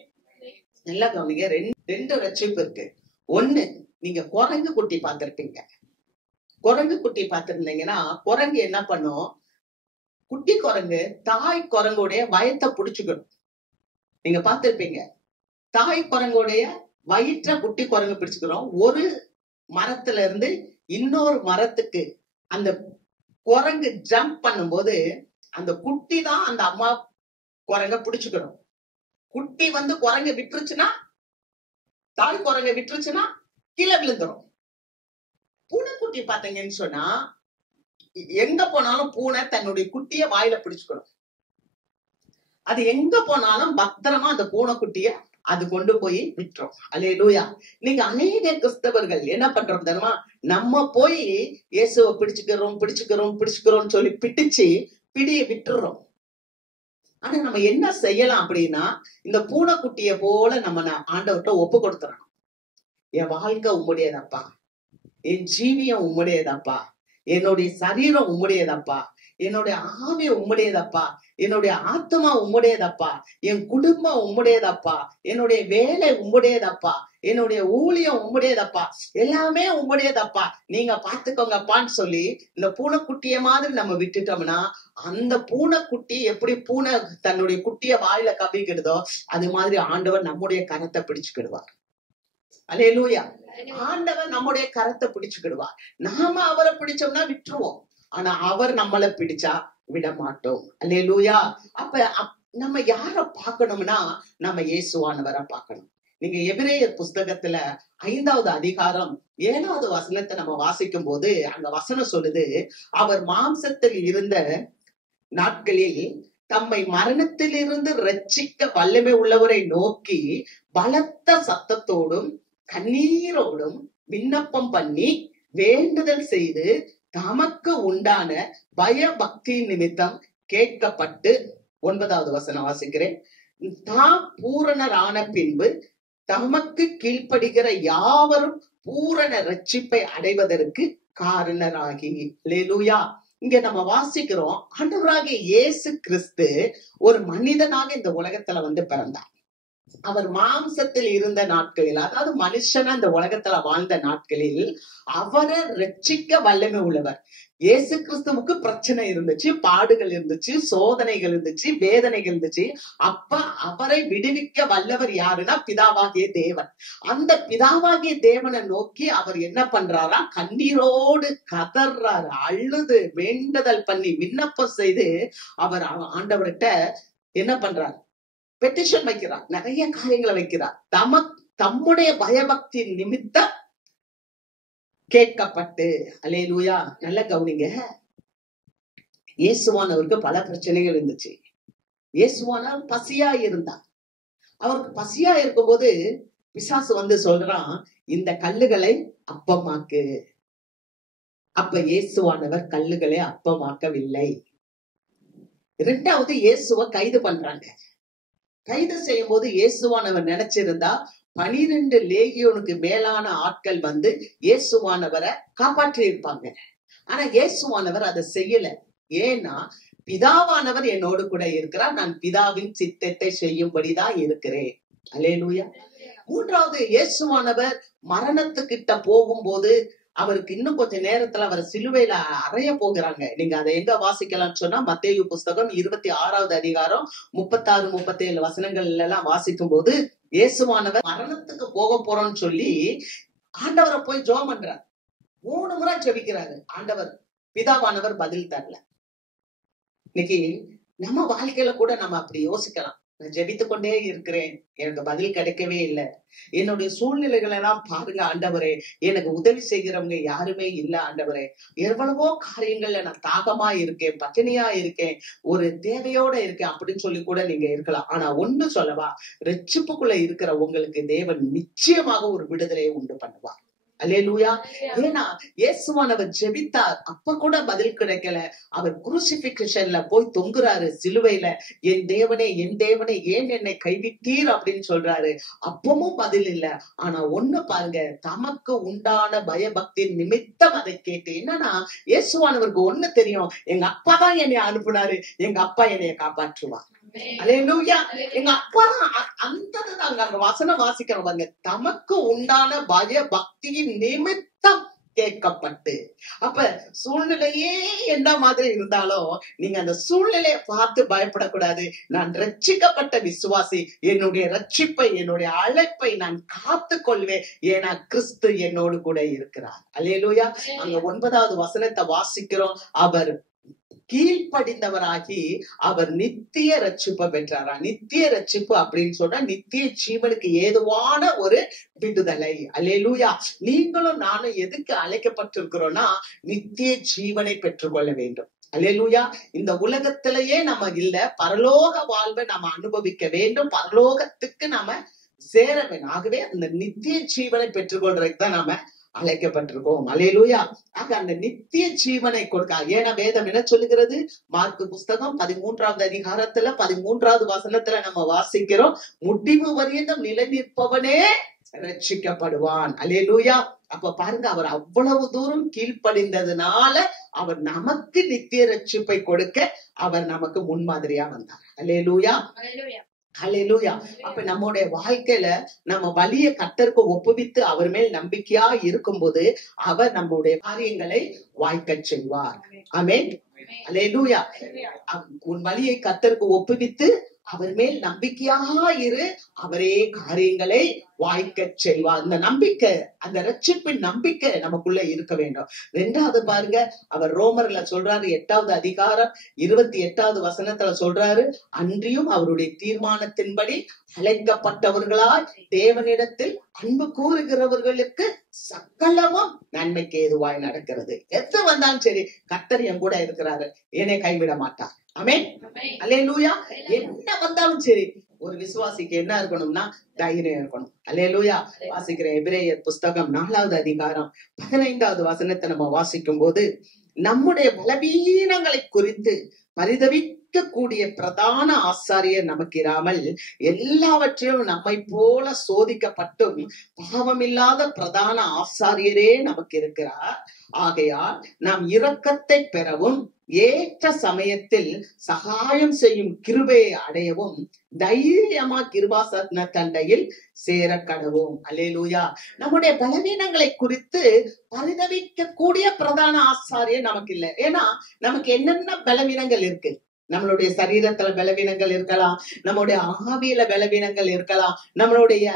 நல்லா கவனிங்க. ரெண்டு ரட்சிப்பு இருக்கு. ஒண்ணு, நீங்க குரங்கு குட்டி பார்த்திருப்பீங்க. குரங்கு குட்டி பார்த்திருந்தீங்கன்னா குரங்கு என்ன பண்ணும்? குட்டி குரங்கு தாய் குரங்குடைய வயத்தை புடிச்சுக்கணும். நீங்க பார்த்திருப்பீங்க. தாய் குரங்குடைய வயிற்ற குட்டி குரங்கு பிடிச்சுக்கிறோம். ஒரு மரத்துல இருந்து இன்னொரு மரத்துக்கு அந்த குரங்கு ஜம்ப் பண்ணும்போது அந்த குட்டி தான் அந்த அம்மா குரங்க பிடிச்சுக்கணும். குட்டி வந்து குரங்க விட்டுருச்சுன்னா, தாய் குரங்க விட்டுருச்சுன்னா கீழே விழுந்துரும். பூனைக்குட்டி பாத்தீங்கன்னு சொன்னா எங்க போனாலும் பூனை தன்னுடைய குட்டிய வாயில பிடிச்சுக்கணும். அது எங்க போனாலும் பத்திரமா அந்த பூனைக்குட்டிய அது கொண்டு போய் விட்டுரும். அல்லேலூயா. நீங்க அநேக கிறிஸ்தவர்கள் என்ன பண்றோம் தெரியுமா? நம்ம போய் இயேசுவை பிடிச்சுக்கிறோம் சொல்லி பிடிச்சு பிடிய விட்டுறோம். ஆனா நம்ம என்ன செய்யலாம் அப்படின்னா, இந்த பூனைக்குட்டிய போல நம்ம ஆண்டவர்கிட்ட ஒப்பு கொடுத்துறோம். என் வாழ்க்கை உம்முடையதப்பா, என் ஜீவியம் உம்முடையதப்பா, என்னுடைய சரீரம் உம்முடையதப்பா, என்னுடைய ஆவி உம்முடையதப்பா, என்னுடைய ஆத்மா உம்முடையதப்பா, என் குடும்பம் உம்முடையதப்பா, என்னுடைய வேலை உம்முடையதப்பா, என்னுடைய ஊழியம் உம்முடையதப்பா, எல்லாமே உம்முடையதப்பா, நீங்க பாத்துக்கோங்கப்பான்னு சொல்லி இந்த பூனைக்குட்டிய மாதிரி நம்ம விட்டுட்டோம்னா, அந்த பூனைக்குட்டி எப்படி பூனை தன்னுடைய குட்டிய வாயில கவிக்கிடுதோ அது மாதிரி ஆண்டவர் நம்முடைய கரத்தை பிடிச்சுக்கிடுவார். அல்லேலூயா. ஆண்டவர் நம்முடைய கரத்தை பிடிச்சுக்கிடுவார். நாம அவரை பிடிச்சோம்னா விட்டுருவோம். ஆனா அவர் நம்மளை பிடிச்சா விட மாட்டோம். அல்லேலூயா. அப்ப நம்ம யார பாக்கணும்னா நம்ம இயேசுவானவரை பார்க்கணும். நீங்க எபிரேயர் புஸ்தகத்துல 5வது அதிகாரம் 7வது வசனத்தை நம்ம வாசிக்கும் போது அங்க வசனம் சொல்லுது, அவர் மாம்சத்தில் இருந்த நாட்களில் தம்மை மரணத்திலிருந்து ரட்சிக்க வல்லமை உள்ளவரை நோக்கி பலத்த சத்தத்தோடும் கண்ணீரோடும் விண்ணப்பம் பண்ணி வேண்டுதல் செய்து தமக்கு உண்டான பயபக்தி நிமித்தம் கேட்கப்பட்டு, 9வது வசனம் வாசிக்கிறேன், தாம் பூரணரான பின்பு தமக்கு கீழ்ப்படுகிற யாவரும் பூரண ரட்சிப்பை அடைவதற்கு காரணராகி. அல்லேலூயா. இங்க நம்ம வாசிக்கிறோம், ஆண்டவராகிய இயேசு கிறிஸ்து ஒரு மனிதனாக இந்த உலகத்துல வந்து பிறந்தார். அவர் மாம்சத்தில் இருந்த நாட்களில், அதாவது மனுஷனா இந்த உலகத்துல வாழ்ந்த நாட்களில் அவரை ரட்சிக்க வல்லமை உள்ளவர். இயேசு கிறிஸ்துவுக்கு பிரச்சனை இருந்துச்சு, பாடுகள் இருந்துச்சு, சோதனைகள் இருந்துச்சு, வேதனைகள் இருந்துச்சு. அப்ப அவரை விடுவிக்க வல்லவர் யாருன்னா பிதாவாகிய தேவன். அந்த பிதாவாகிய தேவனை நோக்கி அவர் என்ன பண்றாரா? கண்ணீரோடு கதறாரு, அழுது வேண்டுதல் பண்ணி விண்ணப்பம் செய்து அவர் ஆண்டவர்கிட்ட என்ன பண்றார்? பெட்டிஷன் வைக்கிறார், நிறைய காரியங்களை வைக்கிறார். தம்முடைய பயபக்தி நிமித்தம் கேட்கப்பட்டு. அல்லேலூயா. நல்ல கவனிங்க. இயேசுவானவருக்கு பல பிரச்சனைகள் இருந்துச்சு. இயேசுவானவர் பசியா இருந்தார். அவருக்கு பசியா இருக்கும்போது பிசாசு வந்து சொல்றான், இந்த கல்லுகளை அப்பமாக்கு. அப்ப இயேசுவானவர் கல்லுகளை அப்பமாக்கவில்லை. 2வது இயேசுவை கைது பண்றாங்க. கைது செய்யும் போது இயேசுவானவர் நினைச்சிருந்தா 12 லேகியோனுக்கு மேலான ஆட்கள் வந்து இயேசுவானவரை காப்பாற்றி இருப்பாங்க. ஆனா இயேசுவானவர் அதை செய்யல. ஏன்னா பிதாவானவர் என்னோடு கூட இருக்கிறார், நான் பிதாவின் சித்தத்தை செய்யும்படிதான் இருக்கிறேன். அல்லேலூயா. 3வது இயேசுவானவர் மரணத்துக்கிட்ட போகும்போது அவருக்கு இன்னும் கொஞ்ச நேரத்துல அவர் சிலுவையில அறைய போகிறாங்க. நீங்க அதை எங்க வாசிக்கலாம்னு சொன்னா மத்தேயு புஸ்தகம் 26வது அதிகாரம் 36, 37 வசனங்கள் எல்லாம் வாசிக்கும் போது இயேசுவானவர் மரணத்துக்கு போக போறோம்னு சொல்லி ஆண்டவரை போய் ஜெபம் பண்றார். 3 முறை ஜெபிக்கிறாரு. ஆண்டவர் பிதாவானவர் பதில் தரல. இன்னைக்கு நம்ம வாழ்க்கையில கூட நம்ம அப்படி யோசிக்கலாம். நான் ஜெபித்து கொண்டே இருக்கிறேன், எனக்கு பதில் கிடைக்கவே இல்லை. என்னுடைய சூழ்நிலைகள் எல்லாம் பாருங்க ஆண்டவரே, எனக்கு உதவி செய்கிறவங்க யாருமே இல்ல ஆண்டவரே. எவ்வளவோ காரியங்கள்ல நான் தாகமா இருக்கேன், பட்டினியா இருக்கேன், ஒரு தேவையோட இருக்கேன் அப்படின்னு சொல்லி கூட நீங்க இருக்கலாம். ஆனா ஒண்ணு சொல்லவா, ரட்சிப்புக்குள்ள இருக்கிற உங்களுக்கு தேவன் நிச்சயமாக ஒரு விடுதலையை உண்டு பண்ணுவார். அல்லேலூயா. ஏன்னா இயேசுவானவர் ஜெபித்தார், அப்ப கூட பதில் கிடைக்கல. அவர் குருசிபிகேஷன்ல போய் தொங்குறாரு சிலுவையில. என் தேவனே என் தேவனே ஏன் என்னை கைவிட்டீர் அப்படின்னு சொல்றாரு. அப்பவும் பதில் இல்ல. ஆனா ஒண்ணு பாருங்க, தமக்கு உண்டான பயபக்தியின் நிமித்தம் அதை கேட்டு, என்னன்னா இயேசுவானவருக்கு ஒண்ணு தெரியும், எங்க அப்பா தான் என்னை அனுப்புனாரு, எங்க அப்பா என்னைய காப்பாற்றுவார். அல்லேலூயா. எங்க அப்பா அந்த அங்க வசனம் வாசிக்கிறோம் பாருங்க, தமக்கு உண்டான பயபக்தியின் நிமித்தம் கேட்கப்பட்டு. அப்ப சூழ்நிலையே என்ன மாதிரி இருந்தாலும் நீங்க அந்த சூழ்நிலையை பார்த்து பயப்படக்கூடாது. நான் ரட்சிக்கப்பட்ட விசுவாசி, என்னுடைய ரட்சிப்பை என்னுடைய அழைப்பை நான் காத்து கொள்வேன், ஏன்னா கிறிஸ்து என்னோடு கூட இருக்கிறார். அல்லேலூயா. அங்க 9வது வசனத்தை வாசிக்கிறோம், அவர் கீழ்ப்படிந்தவராகி அவர் நித்திய ரட்சிப்பை பெற்றாரா. நித்திய ரட்சிப்பு அப்படின்னு சொன்னா நித்திய ஜீவனுக்கு ஏதுவான ஒரு விடுதலை. அல்லேலூயா. நீங்களும் நானும் எதுக்கு அழைக்கப்பட்டிருக்கிறோம்னா நித்திய ஜீவனை பெற்றுக்கொள்ள வேண்டும். அல்லேலூயா. இந்த உலகத்திலேயே நம்ம இல்ல, பரலோக வாழ்வை நம்ம அனுபவிக்க வேண்டும், பரலோகத்துக்கு நாம சேர வேண்டும். ஆகவே அந்த நித்திய ஜீவனை பெற்றுக்கொள்றதுக்கு தான் நாம அழைக்கப்பட்டிருக்கோம். அல்லேலூயா. ஆக அந்த நித்திய ஜீவனை கொடுக்க, ஏன்னா வேதம் என்ன சொல்லுகிறது, மார்க்கு புஸ்தகம் 13வது அதிகாரத்துல 13வது வசனத்துல நம்ம வாசிக்கிறோம், முடிவு வரையும் நிலை நிற்பவனே ரட்சிக்கப்படுவான். அல்லேலூயா. அப்ப பாருங்க, அவர் அவ்வளவு தூரம் கீழ்ப்படிந்ததுனால அவர் நமக்கு நித்திய ரட்சிப்பை கொடுக்க அவர் நமக்கு முன்மாதிரியா வந்தார். அல்லேலூயா. ஹல்லேலூயா. அப்ப நம்முடைய வாழ்க்கையில நம்ம வலிய கர்த்தருக்கு ஒப்புவித்து அவர் மேல் நம்பிக்கையா இருக்கும்போது அவர் நம்முடைய காரியங்களை வாய்க்கச் செய்வார். ஆமென். ஹல்லேலூயா. உன் வலியை கர்த்தருக்கு ஒப்புவித்து அவர் மேல் நம்பிக்கையாக இரு, அவரே காரியங்களை வாய்க்கச் செய்வார். இந்த நம்பிக்கை, அந்த ரட்சிப்பின் நம்பிக்கை நமக்குள்ள இருக்க வேண்டும். 2வது பாருங்க, அவர் ரோமர்ல சொல்றாரு, 8வது அதிகாரம் 28வது வசனத்துல சொல்றாரு, அன்றியும் அவருடைய தீர்மானத்தின்படி அழைக்கப்பட்டவர்களால் தேவனிடத்தில் அன்பு கூறுகிறவர்களுக்கு சகலமும் நன்மைக்கு ஏதுவாய் நடக்கிறது. எது வந்தாலும் சரி, கர்த்தர் என் கூட இருக்கிறாரு, என்னை கைவிட மாட்டார். ஆமென். அல்லேலூயா. என்ன வந்தாலும் சரி, ஒரு விசுவாசிக்கு என்ன இருக்கணும்னா தைரியம் இருக்கணும். அல்லேலூயா. வாசிக்கிற எபிரேயர் புஸ்தகம் 4வது அதிகாரம் 15வது வசனத்தை நம்ம வாசிக்கும் போது, நம்முடைய பலவீனங்களை குறித்து பரிதவிக்கக்கூடிய பிரதான ஆசாரியர் நமக்கு இராமல் எல்லாவற்றையும் நம்மை போல சோதிக்கப்பட்டும் பாவமில்லாத பிரதான ஆசாரியரே நமக்கு இருக்கிறார். ஆகையால் நாம் இரக்கத்தை பெறவும் ஏற்ற சமயத்தில் சகாயம் செய்யும் கிருபையை அடையவும் தைரியமா கிருபாசன தண்டையில் சேர கடவோம். அல்லேலூயா. நம்முடைய பலவீனங்களை குறித்து பரிதவிக்க கூடிய பிரதான ஆசாரியர் நமக்கு இல்லை. ஏன்னா நமக்கு என்னென்ன பலவீனங்கள் இருக்கு, நம்மளுடைய சரீரத்துல பலவீனங்கள் இருக்கலாம், நம்மளுடைய ஆவியில பலவீனங்கள் இருக்கலாம், நம்மளுடைய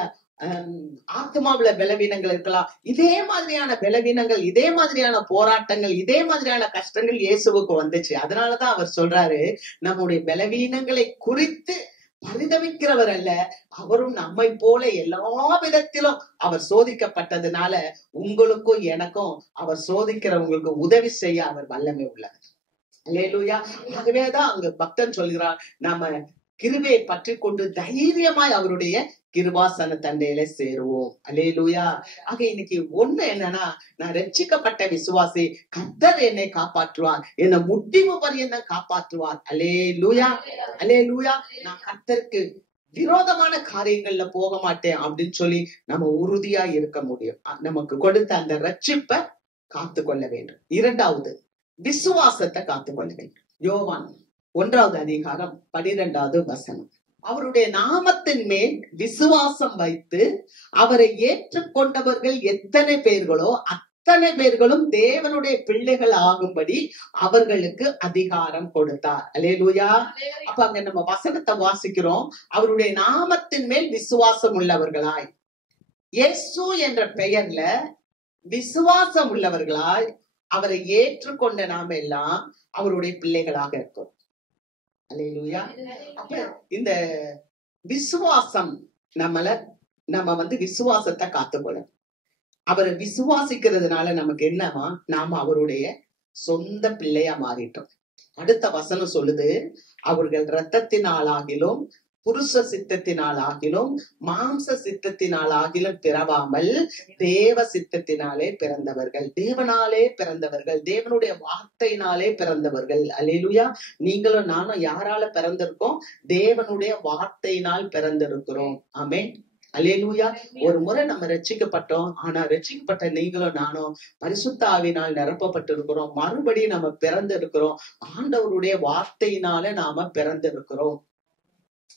ஆத்மாவில பலவீனங்கள் இருக்கலாம். இதே மாதிரியான பலவீனங்கள், இதே மாதிரியான போராட்டங்கள், இதே மாதிரியான கஷ்டங்கள் இயேசுவுக்கு வந்துச்சு. அதனாலதான் அவர் சொல்றாரு, நம்முடைய பலவீனங்களை குறித்து பரிதவிக்கிறவர் அல்ல, அவரும் நம்மை போல எல்லா விதத்திலும் அவர் சோதிக்கப்பட்டதுனால உங்களுக்கும் எனக்கும் அவர் சோதிக்கிறவங்களுக்கு உதவி செய்ய அவர் வல்லமை உள்ளவர். அல்லேலூயா. ஆகவேதான் அங்க பக்தன் சொல்கிறார், நாம கிருபையை பற்றி கொண்டு தைரியமாய் அவருடைய கிருபாசன தண்டையில சேருவோம். அல்லேலூயா. ஆக இன்னைக்கு ஒண்ணு என்னன்னா, நான் ரட்சிக்கப்பட்ட விசுவாசி, கர்த்தர் என்னை காப்பாற்றுவார், என்னை முடிவு பரியந்தம் காப்பாற்றுவார். அல்லேலூயா. அல்லேலூயா. நான் கர்த்தருக்கு விரோதமான காரியங்கள்ல போக மாட்டேன் அப்படின்னு சொல்லி நம்ம உறுதியா இருக்க முடியும். நமக்கு கொடுத்த அந்த ரட்சிப்பை காத்து கொள்ள வேண்டும். 2வது விசுவாசத்தை காத்துக்கொள்ள வேண்டும். யோவான் 1வது அதிகாரம் 12வது வசனம், அவருடைய நாமத்தின் மேல் விசுவாசம் வைத்து அவரை ஏற்றுக்கொண்டவர்கள் எத்தனை பேர்களோ அத்தனை பேர்களும் தேவனுடைய பிள்ளைகள் ஆகும்படி அவர்களுக்கு அதிகாரம் கொடுத்தார். அல்லேலூயா. அப்ப அங்க நம்ம வசனத்தை வாசிக்கிறோம், அவருடைய நாமத்தின் மேல் விசுவாசம் உள்ளவர்களாய், இயேசு என்ற பெயர்ல விசுவாசம் உள்ளவர்களாய் அவரை ஏற்றுக்கொண்ட நாம எல்லாம் அவருடைய பிள்ளைகளாக இருக்கும். அல்லேலூயா. அப்ப இந்த விசுவாசம் நம்ம விசுவாசத்தை காத்துக்கொள்ளணும். அவரை விசுவாசிக்கிறதுனால நமக்கு என்னவா, நாம அவருடைய சொந்த பிள்ளையா மாறிட்டோம். அடுத்த வசனம் சொல்லுது, அவர்கள் இரத்தத்தினாலாகிலும் புருஷ சித்தத்தினால் ஆகிலும் மாம்ச சித்தத்தினால் ஆகிலும் பிறவாமல் தேவ சித்தத்தினாலே பிறந்தவர்கள், தேவனாலே பிறந்தவர்கள், தேவனுடைய வார்த்தையினாலே பிறந்தவர்கள். அல்லேலூயா. நீங்களும் நானும் யாரால பிறந்திருக்கோம்? தேவனுடைய வார்த்தையினால் பிறந்திருக்கிறோம். ஆமென். அல்லேலூயா. ஒரு முறை நம்ம ரட்சிக்கப்பட்டோம். ஆனா ரட்சிக்கப்பட்ட நீங்களும் நானும் பரிசுத்த ஆவியினால் நிரப்பப்பட்டிருக்கிறோம். மறுபடியும் நம்ம பிறந்திருக்கிறோம். ஆண்டவருடைய வார்த்தையினால நாம பிறந்திருக்கிறோம்.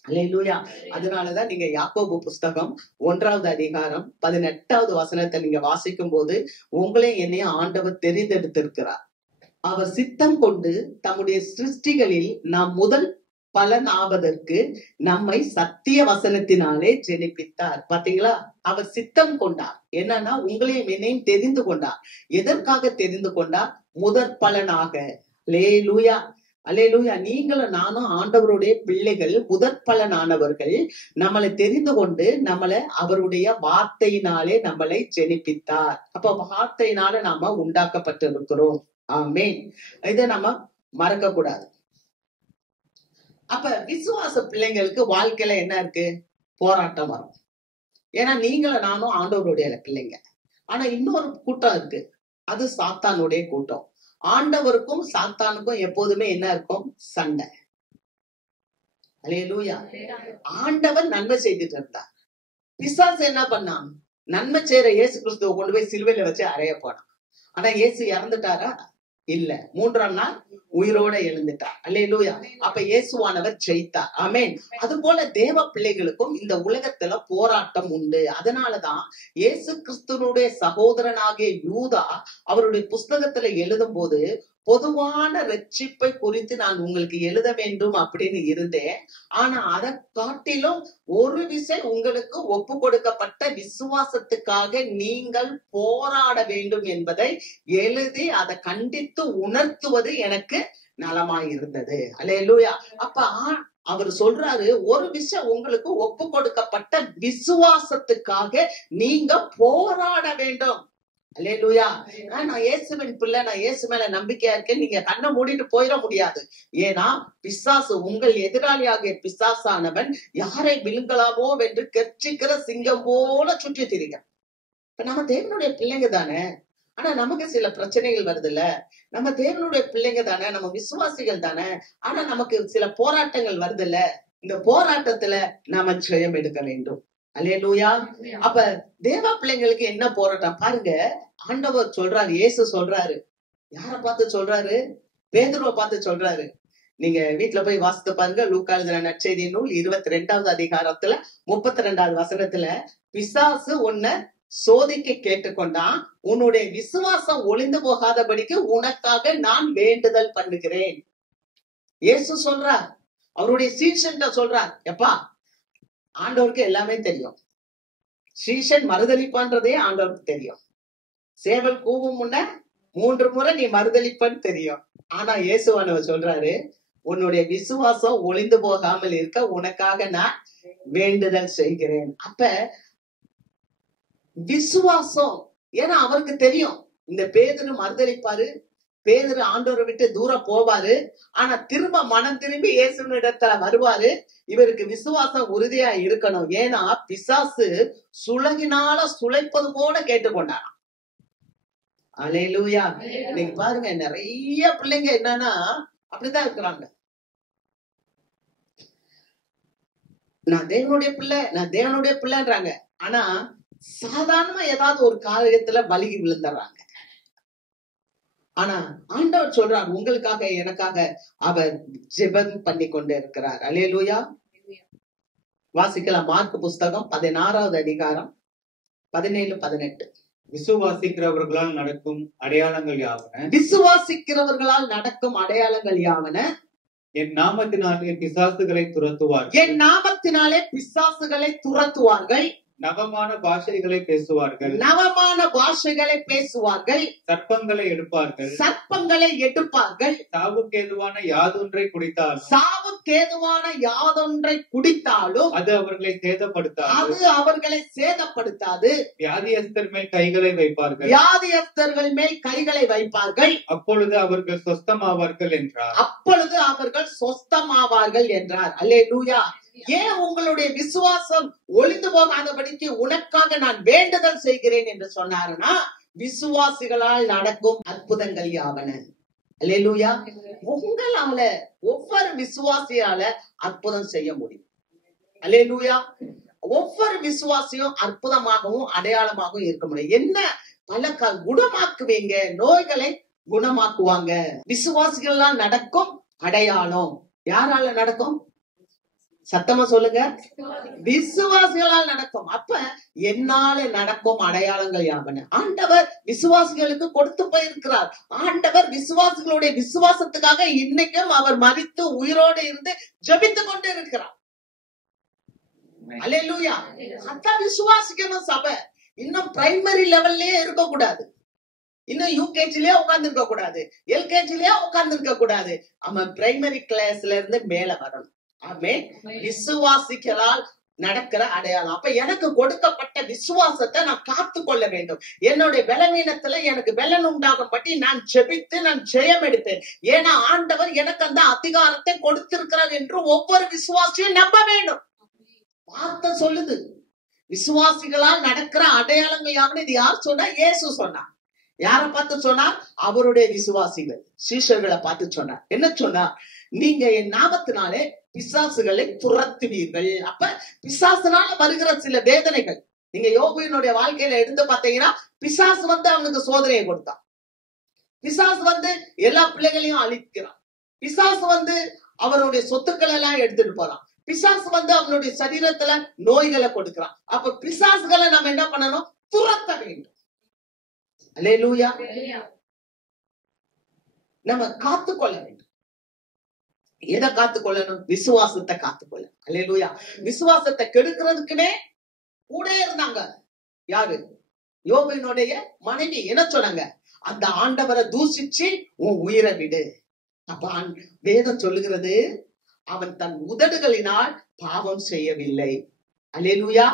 அல்லேலூயா. அதனாலதான் நீங்க யாக்கோபு புஸ்தகம் 1வது அதிகாரம் 18வது வசனத்தை நீங்க வாசிக்கும் போது, உங்களே என்னைய ஆண்டவர் தெரிந்தெடுத்திருக்கிறார், அவர் சித்தம் கொண்டு தம்முடைய சிருஷ்டிகளில் நாம் முதல் பலன் ஆவதற்கு நம்மை சத்திய வசனத்தினாலே ஜெனிப்பித்தார். பாத்தீங்களா? அவர் சித்தம் கொண்டார். என்னன்னா, உங்களையும் என்னையும் தெரிந்து கொண்டார். எதற்காக தெரிந்து கொண்டார்? முதற் பலனாக. அல்லேலூயா. அல்லேலூயா. நீங்களும் நானும் ஆண்டவருடைய பிள்ளைகள், முதற் பலனானவர்கள். நம்மளை தெரிந்து கொண்டு நம்மளை அவருடைய வார்த்தையினாலே நம்மளை ஜெனிப்பித்தார். அப்ப வார்த்தையினால நாம உண்டாக்கப்பட்டிருக்கிறோம். ஆமென். இதை நம்ம மறக்க கூடாது. அப்ப விசுவாச பிள்ளைங்களுக்கு வாழ்க்கையில என்ன இருக்கு? போராட்டம் வரும். ஏன்னா நீங்களும் நானும் ஆண்டவருடைய பிள்ளைங்க. ஆனா இன்னொரு கூட்டம் இருக்கு, அது சாத்தானுடைய கூட்டம். ஆண்டவருக்கும் சாத்தானுக்கும் எப்போதுமே என்ன இருக்கும்? சண்டை. அல்லேலூயா. ஆண்டவர் நன்மை செய்துட்டு இருந்தார். பிசாசு என்ன பண்ணான்? நன்மை செய்யற இயேசு கிறிஸ்துவை கொண்டு போய் சிலுவையில வச்சு அறைய போனான். ஆனா இயேசு இறந்துட்டாரா? இல்ல. 3ஆம் நாள் உயிரோட எழுந்துட்டார். அல்லேலூயா. அப்ப இயேசுவானவர் ஜெயித்தார். ஆமென். அது போல தேவ பிள்ளைகளுக்கும் இந்த உலகத்துல போராட்டம் உண்டு. அதனாலதான் இயேசு கிறிஸ்துவனுடைய சகோதரனாகிய யூதா அவருடைய புஸ்தகத்துல எழுதும் போது, பொதுவான ரட்சிப்பை குறித்து நான் உங்களுக்கு எழுத வேண்டும் அப்படின்னு இருந்தேன். ஆனா அதை காட்டிலும் ஒரு விஷயம், உங்களுக்கு ஒப்பு கொடுக்கப்பட்ட விசுவாசத்துக்காக நீங்கள் போராட வேண்டும் என்பதை எழுதி அதை கண்டித்து உணர்த்துவது எனக்கு நலமாயிருந்தது. அல்லேலூயா. அப்ப அவர் சொல்றாரு, ஒரு விஷயம், உங்களுக்கு ஒப்பு கொடுக்கப்பட்ட விசுவாசத்துக்காக நீங்க போராட வேண்டும். அல்லேலூயா. நான் இயேசுவின் பிள்ளை, நான் இயேசு மேல நம்பிக்கையா இருக்கேன், நீங்க கண்ணை மூடிட்டு போயிட முடியாது. ஏன்னா பிசாசு, உங்கள் எதிராளியாகிய பிசாசானவன் யாரை விழுங்கலாமோ என்று கெர்ச்சிக்கிற சிங்கம் போல சுற்றி திரிங்க. இப்ப நம்ம தேவனுடைய பிள்ளைங்க தானே. ஆனா நமக்கு சில பிரச்சனைகள் வருது இல்ல. நம்ம தேவனுடைய பிள்ளைங்க தானே, நம்ம விசுவாசிகள் தானே. ஆனா நமக்கு சில போராட்டங்கள் வருது இல்ல. இந்த போராட்டத்துல நாம ஜெயம் எடுக்க வேண்டும். அல்லேலூயா. அப்ப தேவ பிள்ளைங்களுக்கு என்ன போராட்டம் பாருங்க. ஆண்டவர் சொல்றாரு, இயேசு சொல்றாரு. யார பார்த்து சொல்றாரு? பேதுருவை பார்த்து சொல்றாரு. நீங்க வீட்டுல போய் வாசித்து பாருங்க. லூக்கா எழுதின நற்செய்தி நூல் 22வது அதிகாரத்துல 32வது வசனத்துல, பிசாசு உன்னை சோதிக்க கேட்டுக்கொண்டான், உன்னுடைய விசுவாசம் ஒளிந்து போகாதபடிக்கு உனக்காக நான் வேண்டுதல் பண்ணுகிறேன். இயேசு சொல்றார், அவருடைய சீஷன்ட்ட சொல்றார், எப்பா ஆண்டவருக்கு எல்லாமே தெரியும். சீஷன் மறுதளிப்பான்றதே ஆண்டவருக்கு தெரியும். சேவல் கூவும் முன்ன 3 முறை நீ மறுதளிப்பன்னு தெரியும். ஆனா இயேசுவானவர் சொல்றாரு, உன்னுடைய விசுவாசம் ஒளிந்து போகாமல் இருக்க உனக்காக நான் வேண்டுதல் செய்கிறேன். அப்ப விசுவாசம், ஏன்னா அவருக்கு தெரியும் இந்த பேதுரு மறுதளிப்பாரு, பேதுரு ஆண்டவரை விட்டு தூரம் போவாரு, ஆனா திரும்ப மனம் திரும்பி இயேசுவின் இடத்துல வருவாரு. இவருக்கு விசுவாசம் உறுதியா இருக்கணும். ஏன்னா பிசாசு சுளகினால சுளைப்பது போல கேட்டுக்கொண்டாராம். அல்லேலூயா. நீங்க பாருங்க, நிறைய பிள்ளைங்க என்னன்னா அப்படிதான் இருக்கிறாங்க. நான் தேவனுடைய பிள்ளை, நான் தேவனுடைய பிள்ளைன்றாங்க. ஆனா சாதாரணமா ஏதாவது ஒரு காரியத்துல வலிகி விழுந்துடுறாங்க. ஆனா ஆண்டவர் சொல்றார், உங்களுக்காக எனக்காக அவர் ஜெபம் பண்ணி கொண்டு இருக்கிறார். அல்லேலூயா. வாசிக்கலாம். மார்க் புஸ்தகம் 16வது அதிகாரம் 17-18. விசுவாசிக்கிறவர்களால் நடக்கும் அடையாளங்கள் யாவன, விசுவாசிக்கிறவர்களால் நடக்கும் அடையாளங்கள் யாவன, என் நாமத்தினாலே பிசாசுகளை துரத்துவார்கள், என் நாமத்தினாலே பிசாசுகளை துரத்துவார்கள், நவமான பாஷைகளை பேசுவார்கள், நவமான பாஷைகளை பேசுவார்கள், சர்ப்பங்களை எடுப்பார்கள், சர்ப்பங்களை எடுப்பார்கள், சாவுக்கேதுவான யாதொன்றை குடித்தாலும், சாவுக்கேதுவான யாதொன்றை குடித்தாலும் அது அவர்களை சேதப்படுத்தாது, அது அவர்களை சேதப்படுத்தாது, வியாதியஸ்தர் மேல் கைகளை வைப்பார்கள், வியாதியஸ்தர்கள் மேல் கைகளை வைப்பார்கள், அப்பொழுது அவர்கள் சொஸ்தமாவார்கள் என்றார். அப்பொழுது அவர்கள் சொஸ்தமாவார்கள் என்றார். அல்லேலூயா. ஏன் உங்களுடைய விசுவாசம் ஒளிந்து போகாதபடிக்கு உனக்காக நான் வேண்டுதல் செய்கிறேன் என்று சொன்னாருன்னா, விசுவாசிகளால் நடக்கும் அற்புதங்கள் யாவன. அல்லேலூயா. உங்களால, ஒவ்வொரு விசுவாசியால அற்புதம் செய்ய முடியும். அல்லேலூயா. ஒவ்வொரு விசுவாசியும் அற்புதமாகவும் அடையாளமாகவும் இருக்க முடியும். என்ன பல குணமாக்குவீங்க, நோய்களை குணமாக்குவாங்க. விசுவாசிகளால் நடக்கும் அடையாளம் யாரால நடக்கும்? சத்தமா சொல்லுங்க. விசுவாசிகளால் நடக்கும். அப்ப என்னால நடக்கும் அடையாளங்கள் யாவன? ஆண்டவர் விசுவாசிகளுக்கு கொடுத்து போயிருக்கிறார். ஆண்டவர் விசுவாசிகளுடைய விசுவாசத்துக்காக இன்னைக்கும் அவர் மரித்து உயிரோடு இருந்து ஜெபித்து கொண்டு இருக்கிறார். அல்லேலூயா. அதான் விசுவாசிக்கணும். சபை இன்னும் பிரைமரி லெவல்லயே இருக்க கூடாது. இன்னும் யூகேஜிலேயே உட்கார்ந்து இருக்க கூடாது, எல்கேஜிலேயே உட்கார்ந்து இருக்க கூடாது. அவன் பிரைமரி கிளாஸ்ல இருந்து மேல வரணும். ஆமென். விசுவாசிகளால் நடக்கிற அடையாளம். அப்ப எனக்கு கொடுக்கப்பட்ட விசுவாசத்தை நான் காத்து கொள்ள வேண்டும். என்னுடைய பலவீனத்துல எனக்கு பலன் உண்டாகும் பற்றி நான் ஜெபித்து நான் ஜெயம் எடுப்பேன். ஏன்னா ஆண்டவர் எனக்கு அந்த அதிகாரத்தை கொடுத்திருக்கிறார் என்று ஒவ்வொரு விசுவாசியும் நம்ப வேண்டும். வார்த்தை சொல்லுது, விசுவாசிகளால் நடக்கிற அடையாளங்கள் யாருன்னு. இது யார் சொன்னா? இயேசு சொன்னார். யார பார்த்து சொன்னார்? அவருடைய விசுவாசிகள் சீஷர்களை பார்த்து சொன்னார். என்ன சொன்னார்? நீங்க என் நாமத்தினாலே பிசாசுகளை துரத்துவீர்கள். அப்ப பிசாசுனால வருகிற சில வேதனைகள், நீங்க யோபுவினுடைய வாழ்க்கையில எடுத்து பாத்தீங்கன்னா, பிசாசு அவனுக்கு சோதனையை கொடுத்தான். பிசாசு எல்லா பிள்ளைகளையும் அழிக்கிறான். பிசாசு அவருடைய சொத்துக்களை எல்லாம் எடுத்துட்டு போறான். பிசாசு அவனுடைய சரீரத்துல நோய்களை கொடுக்கிறான். அப்ப பிசாசுகளை நம்ம என்ன பண்ணணும்? துரத்த வேண்டும். அல்லேலூயா. நம்ம காத்துக்கொள்ள வேண்டும். எதை காத்துக்கொள்ளணும்? விசுவாசத்தை காத்துக்கொள்ள. அல்லேலூயா. விசுவாசத்தை கெடுக்கிறதுக்குனே கூட இருந்தாங்க. யாரு? யோபுவினுடைய மனைவி. என்ன சொன்னாங்க? அந்த ஆண்டவரை தூசிச்சு உன் உயிரை விடு. அப்ப வேதம் சொல்லுகிறது, அவன் தன் உதடுகளினால் பாவம் செய்யவில்லை. அல்லேலூயா.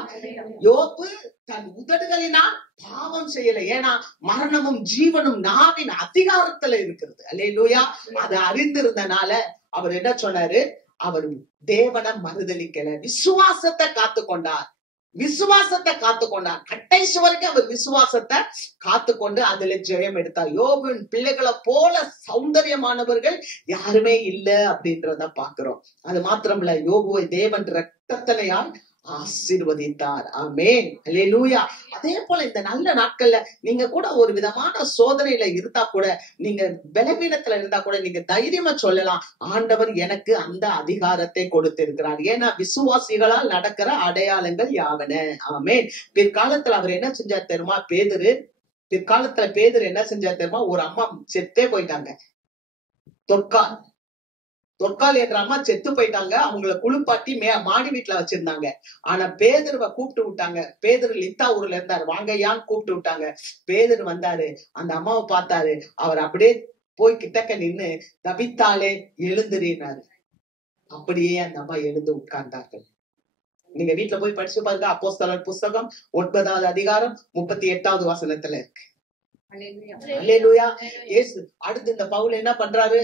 யோபு தன் உதடுகளினால் பாவம் செய்யல. ஏன்னா மரணமும் ஜீவனும் நாவின் அதிகாரத்துல இருக்கிறது. அல்லேலூயா. அதை அறிந்திருந்தனால அவர் என்ன சொன்னாரு? அவர் தேவனை மறுதலிக்கல, விசுவாசத்தை காத்துக்கொண்டார். விசுவாசத்தை காத்துக்கொண்டார். கடைசி வரைக்கும் அவர் விசுவாசத்தை காத்துக்கொண்டு அதுல ஜெயம் எடுத்தார். யோபுவின் பிள்ளைகளை போல சௌந்தரியமானவர்கள் யாருமே இல்ல அப்படின்றத பாக்குறோம். அது மாத்திரமல்ல, யோபுவை தேவன் இரத்தத்தினால் ஆசீர்வதித்தார். ஆமென். அல்லேலூயா. அதே போல இந்த நல்ல நாட்கள்ல நீங்க கூட ஒரு விதமான சோதனையில இருந்தா கூட, நீங்க பலவீனத்துல இருந்தா கூட, நீங்க தைரியமா சொல்லலாம், ஆண்டவர் எனக்கு அந்த அதிகாரத்தை கொடுத்திருக்கிறார். ஏன்னா விசுவாசிகளால் நடக்கிற அடையாளங்கள் யாவன. ஆமென். பிற்காலத்துல அவர் என்ன செஞ்சார் தெரியுமா? பிற்காலத்துல பேதுரு என்ன செஞ்சார் தெரியுமா? ஒரு அம்மா செத்தே போயிட்டாங்க. தொற்கால் என்ற அம்மா செத்து போயிட்டாங்க. அவங்களை குளிப்பாட்டி மாடி வீட்டுல வச்சிருந்தாங்க. ஆனா பேதுருவை கூப்பிட்டு விட்டாங்க. பேதுரு லித்தா ஊர்ல இருந்தாரு. வாங்கயான்னு கூப்பிட்டு விட்டாங்க. பேதுரு வந்தாரு, அந்த அம்மாவை பார்த்தாரு. அவர் அப்படியே போய் கிட்டக்க நின்னு, தபித்தாலே எழுந்துறினாரு. அப்படியே அந்த அம்மா எழுந்து உட்கார்ந்தார்கள். நீங்க வீட்டுல போய் படிச்சு பாருங்க. அப்போஸ்தலர் புஸ்தகம் 9வது அதிகாரம் 38வது வசனத்துல இருக்கு. அல்லேலூயா. இயேசு அடுத்து இந்த பவுல் என்ன பண்றாரு?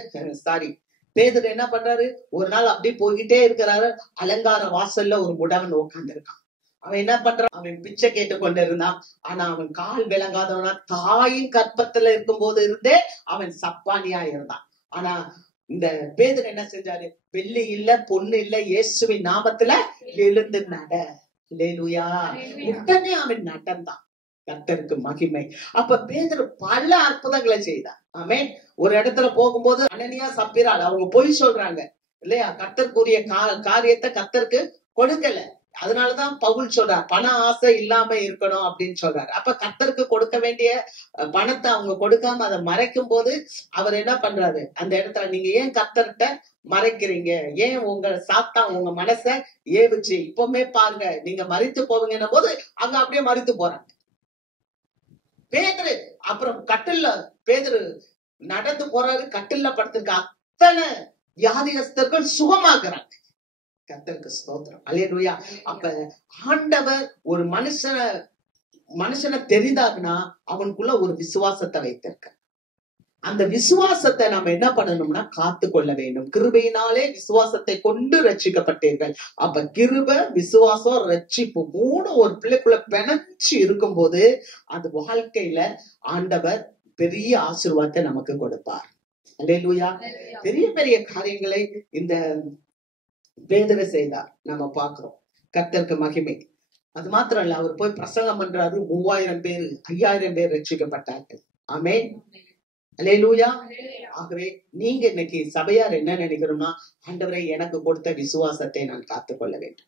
பேதுரு என்ன பண்றாரு? ஒரு நாள் அப்படியே போய்கிட்டே இருக்கிறாரு. அலங்கார வாசல்ல ஒரு முடவன் உட்கார்ந்து இருக்கான். அவன் என்ன பண்றான்? அவன் பிச்சை கேட்டு கொண்டு இருந்தான். ஆனா அவன் கால் விளங்காதவனா, தாயின் கற்பத்துல இருக்கும் போது இருந்தே அவன் சப்பானியா இருந்தான். ஆனா இந்த பேதுரு என்ன செஞ்சாரு? வெள்ளி இல்ல, பொண்ணு இல்ல, இயேசுவின் நாமத்துல எழுந்து நட. அல்லேலூயா. உடனே அவன் நடந்தான். கர்த்தருக்கு மகிமை. அப்ப பேதுரு பல அற்புதங்களை செய்தான். ஆமென். ஒரு இடத்துல போகும்போது அனனியா சப்பீரால் அவங்க பொய் சொல்றாங்க இல்லையா? கர்த்தருக்குரிய காரியத்தை கர்த்தருக்கு கொடுக்கல. அதனாலதான் பவுல் சொல்றார், பண ஆசை இல்லாம இருக்கணும் அப்படின்னு சொல்றாரு. அப்ப கர்த்தருக்கு கொடுக்க வேண்டிய பணத்தை அவங்க கொடுக்காம அதை மறைக்கும் போது அவர் என்ன பண்றாரு? அந்த இடத்துல நீங்க ஏன் கர்த்தர்கிட்ட மறைக்கிறீங்க? ஏன் உங்க சாத்தான் உங்க மனச ஏவுச்சு? இப்பவுமே பாருங்க, நீங்க மறித்து போவீங்கன்னும் போது அங்க அப்படியே மறித்து போறாங்க. பேதுரு அப்புறம் பேதுரு நடந்து போறாரு. கட்டில்ல படுத்திருக்க அத்தனை வியாதிகஸ்தர்கள் சுகமாக்குறாங்க. கர்த்தருக்கு ஸ்தோத்திரம். அல்லேலூயா. அப்ப ஆண்டவர் ஒரு மனுஷனை தெரிந்தாருன்னா அவனுக்குள்ள ஒரு விசுவாசத்தை வைத்திருக்க. அந்த விசுவாசத்தை நம்ம என்ன பண்ணணும்னா காத்து கொள்ள வேண்டும். கிருபையினாலே விசுவாசத்தை கொண்டு ரட்சிக்கப்பட்டீர்கள். அப்ப கிருபை, விசுவாசம், ரட்சிப்பு மூணு ஒரு பிள்ளைக்குள்ள பிணைச்சு இருக்கும்போது அது வாழ்க்கையில ஆண்டவர் பெரிய ஆசீர்வாதத்தை நமக்கு கொடுப்பார். அல்லேலூயா. பெரிய பெரிய காரியங்களை இந்த பேதுரு செய்தார், நம்ம பாக்குறோம். கர்த்தருக்கு மகிமை. அது மாத்திரம் இல்ல, அவர் போய் பிரசங்கம் பண்றாரு. 3000 பேர் 5000 பேர் ரட்சிக்கப்பட்டார்கள். ஆமென். அல்லேலூயா. ஆகவே நீங்க இன்னைக்கு சபையார் என்ன நினைக்கிறோம்னா, ஆண்டவரை எனக்கு கொடுத்த விசுவாசத்தை நான் காத்துக்கொள்ள வேண்டும்.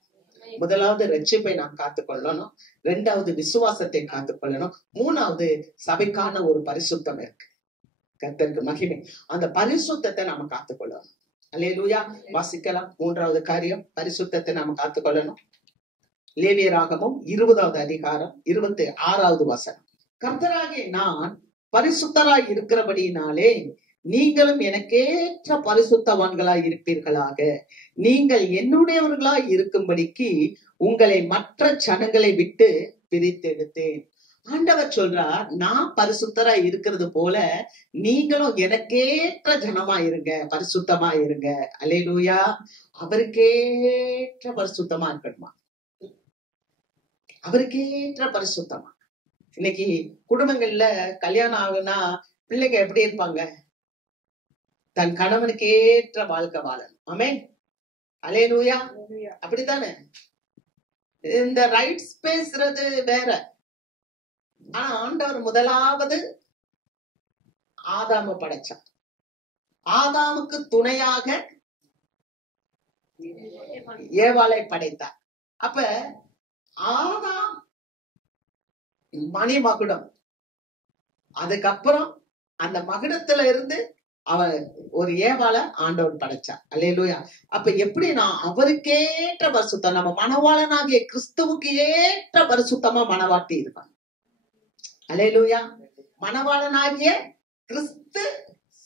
முதலாவது ரட்சிப்பை நாம் காத்துக்கொள்ளணும், இரண்டாவது விசுவாசத்தை காத்துக்கொள்ளணும், மூணாவது சபைக்கான ஒரு பரிசுத்தம் இருக்கு. கர்த்தருக்கு மகிமை. அந்த பரிசுத்தத்தை நாம காத்துக்கொள்ளணும். அல்லேலூயா. வாசிக்கலாம். மூன்றாவது காரியம், பரிசுத்தத்தை நாம காத்துக்கொள்ளணும். லேவியராகமம் 20வது அதிகாரம் 26வது வசனம். கர்த்தராகிய நான் பரிசுத்தராய் இருக்கிறபடியினாலே நீங்களும் எனக்கேற்ற பரிசுத்தவான்களாய் இருப்பீர்களாக. நீங்கள் என்னுடையவர்களாய் இருக்கும்படிக்கு உங்களை மற்ற ஜனங்களை விட்டு பிரித்தெடுத்தேன். ஆண்டவர் சொல்றார், நான் பரிசுத்தராய் இருக்கிறது போல நீங்களும் எனக்கேற்ற ஜனமா இருங்க, பரிசுத்தமா இருங்க. அல்லேலூயா. அவருக்கேற்ற பரிசுத்தமா இருக்கணுமா? அவருக்கேற்ற பரிசுத்தமா. இன்னைக்கு குடும்பங்கள்ல கல்யாணம் ஆகுனா பிள்ளைங்க எப்படி இருப்பாங்க? தன் கணவனுக்கு ஏற்ற வாழ்க்கை வாழணும். ஆமென். அல்லேலூயா. அப்படித்தானே? இந்த ரைட்ஸ் பேசுறது வேற. ஆனா ஆண்டவர் முதலாவது ஆதாம படைச்சார். ஆதாமுக்கு துணையாக ஏவாளை படைத்தார். அப்ப ஆதாம் மணிமகுடம், அதுக்கப்புறம் அந்த மகுடத்துல இருந்து அவன் ஒரு ஏவாளை ஆண்டவர் படைச்சார். அல்லேலூயா. அப்ப எப்படி நான் அவருக்கேற்ற பரிசுத்தம், நம்ம மணவாளனாகிய கிறிஸ்துவுக்கு ஏற்ற பரிசுத்தமா மணவாட்டி இருப்பான். அல்லேலூயா. மணவாளனாகிய கிறிஸ்து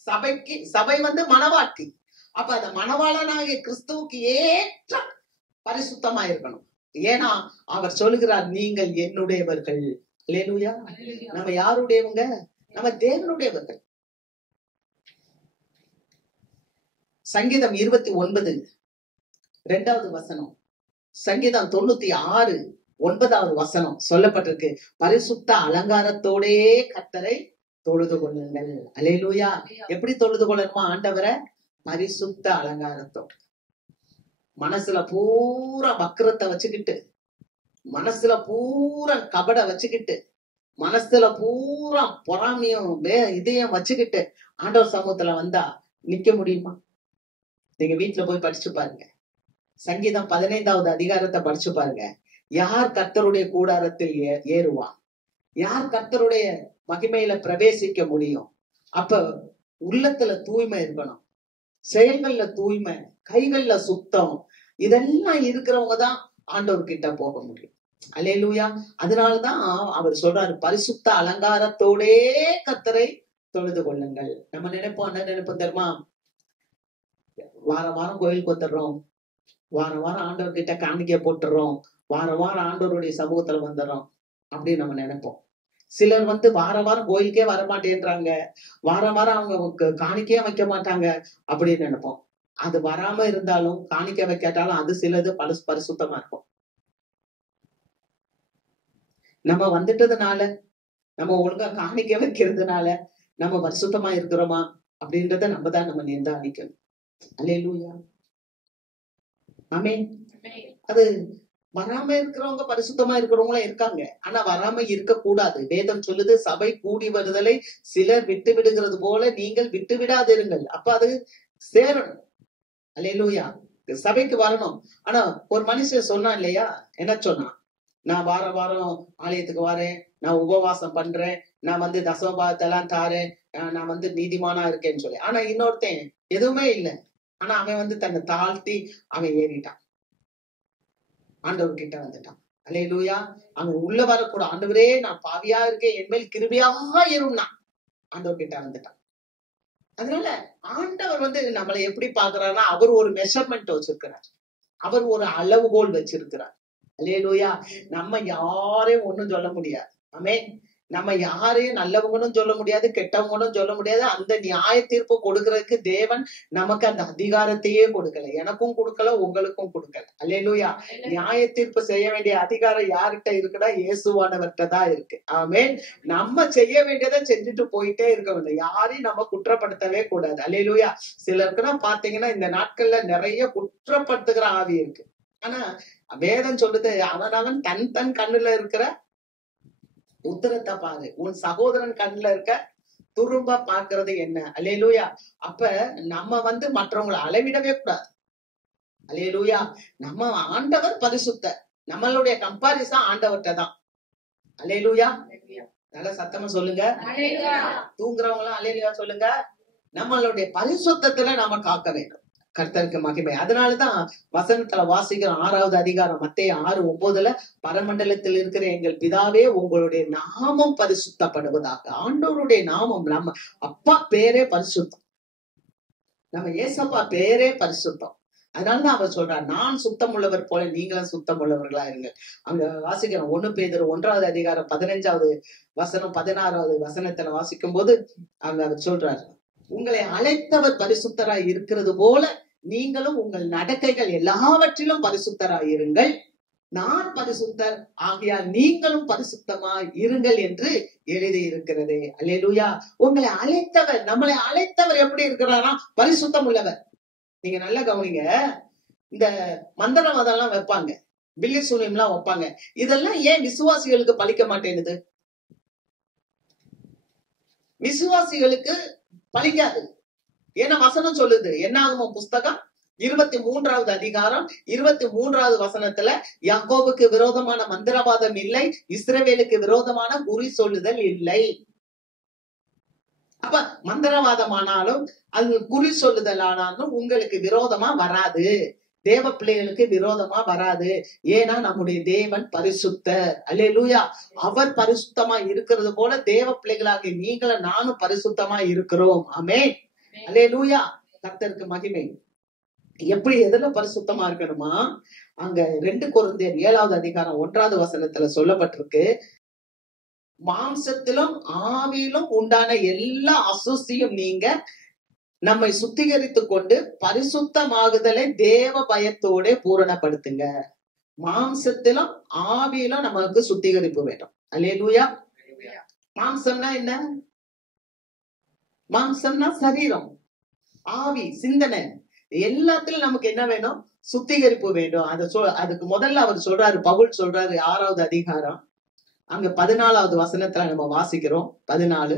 சபைக்கு, சபை மணவாட்டி. அப்ப அந்த மணவாளனாகிய கிறிஸ்துவுக்கு ஏற்ற பரிசுத்தமா இருக்கணும். ஏன்னா அவர் சொல்லுகிறார், நீங்கள் என்னுடையவர்கள். அல்லேலூயா. நம்ம யாருடையவங்க? நம்ம தேவனுடையவர்கள். சங்கீதம் 29 2வது வசனம், சங்கீதம் 96 9வது வசனம் சொல்லப்பட்டிருக்கு, பரிசுத்த அலங்காரத்தோடே கர்த்தரை தொழுது கொள்ளுங்கள். அல்லேலூயா. எப்படி தொழுது கொள்ளணுமா ஆண்டவரை? பரிசுத்த அலங்காரத்தோட. மனசுல பூரா வக்கிரத்தை வச்சுக்கிட்டு, மனசுல பூரா கபட வச்சுக்கிட்டு, மனசுல பூரா பொறாமையும் இதையும் வச்சுக்கிட்டு ஆண்டவர் சமூகத்துல வந்தா நிக்க முடியுமா? நீங்க வீட்டுல போய் படிச்சு பாருங்க. சங்கீதம் 15வது அதிகாரத்தை படிச்சு பாருங்க. யார் கர்த்தருடைய கூடாரத்தில் ஏறுவான்? யார் கர்த்தருடைய மகிமையில பிரவேசிக்க முடியும்? அப்ப உள்ளத்துல தூய்மை இருக்கணும், செயல்கள்ல தூய்மை, கைகள்ல சுத்தம், இதெல்லாம் இருக்கிறவங்க தான் ஆண்டவர் கிட்ட போக முடியும். அல்லேலூயா. அதனாலதான் அவர் சொல்றாரு, பரிசுத்த அலங்காரத்தோடே கர்த்தரை தொழுது கொள்ளுங்கள். நம்ம நினைப்போம், என்ன நினைப்போம் தெரியுமா? வாரம் வாரம் கோயிலுக்கு வந்துடுறோம், வாரம் வாரம் ஆண்டவர் கிட்ட காணிக்க போட்டுறோம், வாரம் வாரம் ஆண்டவருடைய சமூகத்துல வந்துடுறோம் அப்படின்னு நம்ம நினைப்போம். சிலர் வாரம் வாரம் கோயிலுக்கே வரமாட்டேன்றாங்க, வாரம் வாரம் அவங்க காணிக்கையே வைக்க மாட்டாங்க அப்படின்னு நினைப்போம். அது வராம இருந்தாலும் காணிக்க வைக்காட்டாலும் அது சிலது பரிசுத்தமா இருக்கும். நம்ம வந்துட்டதுனால, நம்ம ஒழுங்கா காணிக்க வைக்கிறதுனால நம்ம பரிசுத்தமா இருக்கிறோமா அப்படின்றத நம்ம தான் நம்ம நிர்தாரிக்கணும். அல்லேலூயா. ஆமென். அது வராம இருக்கிறவங்க பரிசுத்தமா இருக்கிறவங்களும் இருக்காங்க, ஆனா வராம இருக்க கூடாது. வேதம் சொல்லுது, சபை கூடி வருதலை சிலர் விட்டு விடுகிறது போல நீங்கள் விட்டு விடாதிருங்கள். அப்ப அது சேரணும். அல்லேலூயா. சபைக்கு வரணும். ஆனா ஒரு மனுஷன் சொன்னான் இல்லையா, என்ன சொன்னான்? நான் வாரம் வாரம் ஆலயத்துக்கு வரேன், நான் உபவாசம் பண்றேன், நான் தசமபாகத்தெல்லாம் தாரேன், நான் நீதிமானா இருக்கேன்னு சொல்லி. ஆனா இன்னொருத்தன் எதுவுமே இல்லை, ஆனா அவன் தன்னை தாழ்த்தி அவன் ஏறிட்டான், ஆண்டவர் கிட்ட வந்துட்டான். அல்லேலூயா. அவன் உள்ள வரக்கூட, ஆண்டவரே நான் பாவியா இருக்கேன், என் மேல் கிருபையாக இருந்தா ஆண்டவர் கிட்ட வந்துட்டான். அதனால ஆண்டவர் நம்மளை எப்படி பாக்குறாருன்னா, அவர் ஒரு மெஷர்மெண்ட் வச்சிருக்கிறார், அவர் ஒரு அளவுகோல் வச்சிருக்கிறார். அல்லேலூயா. நம்ம யாரையும் ஒண்ணும் சொல்ல முடியாது. ஆமென். நம்ம யாரையும் நல்லவங்களும் சொல்ல முடியாது, கெட்டவங்களும் சொல்ல முடியாது. அந்த நியாய தீர்ப்பு கொடுக்கறதுக்கு தேவன் நமக்கு அந்த அதிகாரத்தையே கொடுக்கல, எனக்கும் கொடுக்கல, உங்களுக்கும் கொடுக்கல. அல்லேலூயா. நியாய தீர்ப்பு செய்ய வேண்டிய அதிகாரம் யார்கிட்ட இருக்குன்னா இயேசுவானவர்கிட்ட தான் இருக்கு. ஆமென். நம்ம செய்ய வேண்டியதை செஞ்சுட்டு போயிட்டே இருக்க வேண்டும், யாரையும் நம்ம குற்றப்படுத்தவே கூடாது. அல்லேலூயா. சிலருக்குன்னா பாத்தீங்கன்னா இந்த நாட்கள்ல நிறைய குற்றப்படுத்துகிற ஆவி இருக்கு. ஆனா வேதம் சொல்லுது, அவனவன் தன் தன் கண்ணுல இருக்கிற உத்தரத்தை பாரு, உன் சகோதரன் கண்ணுல இருக்க துரும்ப பாக்குறது என்ன. அல்லேலூயா. அப்ப நம்ம மற்றவங்களை அளவிடவே கூடாது. அல்லேலூயா. நம்ம ஆண்டவர் பரிசுத்தர், நம்மளுடைய கம்பாரிசன் ஆண்டவர்கிட்ட தான். அல்லேலூயா. நல்ல சத்தமா சொல்லுங்க. தூங்குறவங்க எல்லாம் அல்லேலூயா சொல்லுங்க. நம்மளுடைய பரிசுத்தத்துல நாம காக்க வேண்டும். கர்த்தருக்கு மகிமை. அதனாலதான் வசனத்துல வாசிக்கிறோம், 6வது அதிகாரம் மத்தேயு 6:9, பரமண்டலத்தில் இருக்கிற எங்கள் பிதாவே உங்களுடைய நாமம் பரிசுத்தப்படுவதாக. ஆண்டவருடைய நாமம், நம்ம அப்பா பேரே பரிசுத்தம், நம்ம ஏசப்பா பேரே பரிசுத்தம். அதனாலதான் அவர் சொல்றார், நான் சுத்தம் உள்ளவர் போல நீங்களும் சுத்தம் உள்ளவர்களா இருங்க. அங்க வாசிக்கிறோம் 1 பேதுரு 1வது அதிகாரம் 15வது வசனம் 16வது வசனத்துல வாசிக்கும் போது அங்க அவர் சொல்றாரு, உங்களை அழைத்தவர் பரிசுத்தராய் இருக்கிறது போல நீங்களும் உங்கள் நடக்கைகள் எல்லாவற்றிலும் பரிசுத்தராய் இருங்கள், நான் பரிசுத்தர் ஆகையால் நீங்களும் பரிசுத்தமாய் இருங்கள் என்று எழுதி இருக்கிறது. அல்லேலூயா. உங்களை அழைத்தவர், நம்மளை அழைத்தவர் எப்படி இருக்கிறாரா? பரிசுத்தம் உள்ளவர். நீங்க நல்லா கவனிங்க. இந்த மந்திரவாதம் எல்லாம் வைப்பாங்க, பில்லி சூனியம் எல்லாம் வைப்பாங்க. இதெல்லாம் ஏன் விசுவாசிகளுக்கு பலிக்க மாட்டேங்குது? விசுவாசிகளுக்கு பலிக்காது. ஏன்னா வசனம் சொல்லுது, என்னாகுமோ புஸ்தகம் 23வது அதிகாரம் 23வது வசனத்துல, யாக்கோபுக்கு விரோதமான மந்திரவாதம் இல்லை, இஸ்ரவேலுக்கு விரோதமான குறி சொல்லுதல் இல்லை. அப்ப மந்திரவாதமானாலும் அது குறி சொல்லுதல் ஆனாலும் உங்களுக்கு விரோதமா வராது, தேவ பிள்ளைகளுக்கு விரோதமா வராது. ஏன்னா நம்முடைய தேவன் பரிசுத்தர். அல்லேலூயா. அவர் பரிசுத்தமா இருக்கிறது போல தேவ பிள்ளைகளாக நீங்களும் நானும் பரிசுத்தமா இருக்கிறோம். ஆமென். அல்லேலூயா. கர்த்தருக்கு மகிமை. எப்படி எதுல பரிசுத்தமா இருக்கணுமா? அங்க 2 கொரிந்தியர் 7வது அதிகாரம் 1வது வசனத்துல சொல்லப்பட்டிருக்கு, மாம்சத்திலும் ஆவியிலும் உண்டான எல்லா அசுசியும் நீங்க நம்மை சுத்திகரித்து கொண்டு பரிசுத்தமாகுதலை தேவ பயத்தோட பூரணப்படுத்துங்க. மாம்சத்திலும் ஆவியிலும் நமக்கு சுத்திகரிப்பு வேண்டும். அல்லேலூயா. மாம்சம்னா என்ன? மாம்சம்னா சரீரம், ஆவி, சிந்தனை, எல்லாத்திலும் நமக்கு என்ன வேணும்? சுத்திகரிப்பு வேண்டும். அதுக்கு முதல்ல அவர் சொல்றாரு, பவுல் சொல்றாரு 6வது அதிகாரம் அங்க 14வது வசனத்துல நம்ம வாசிக்கிறோம். 14,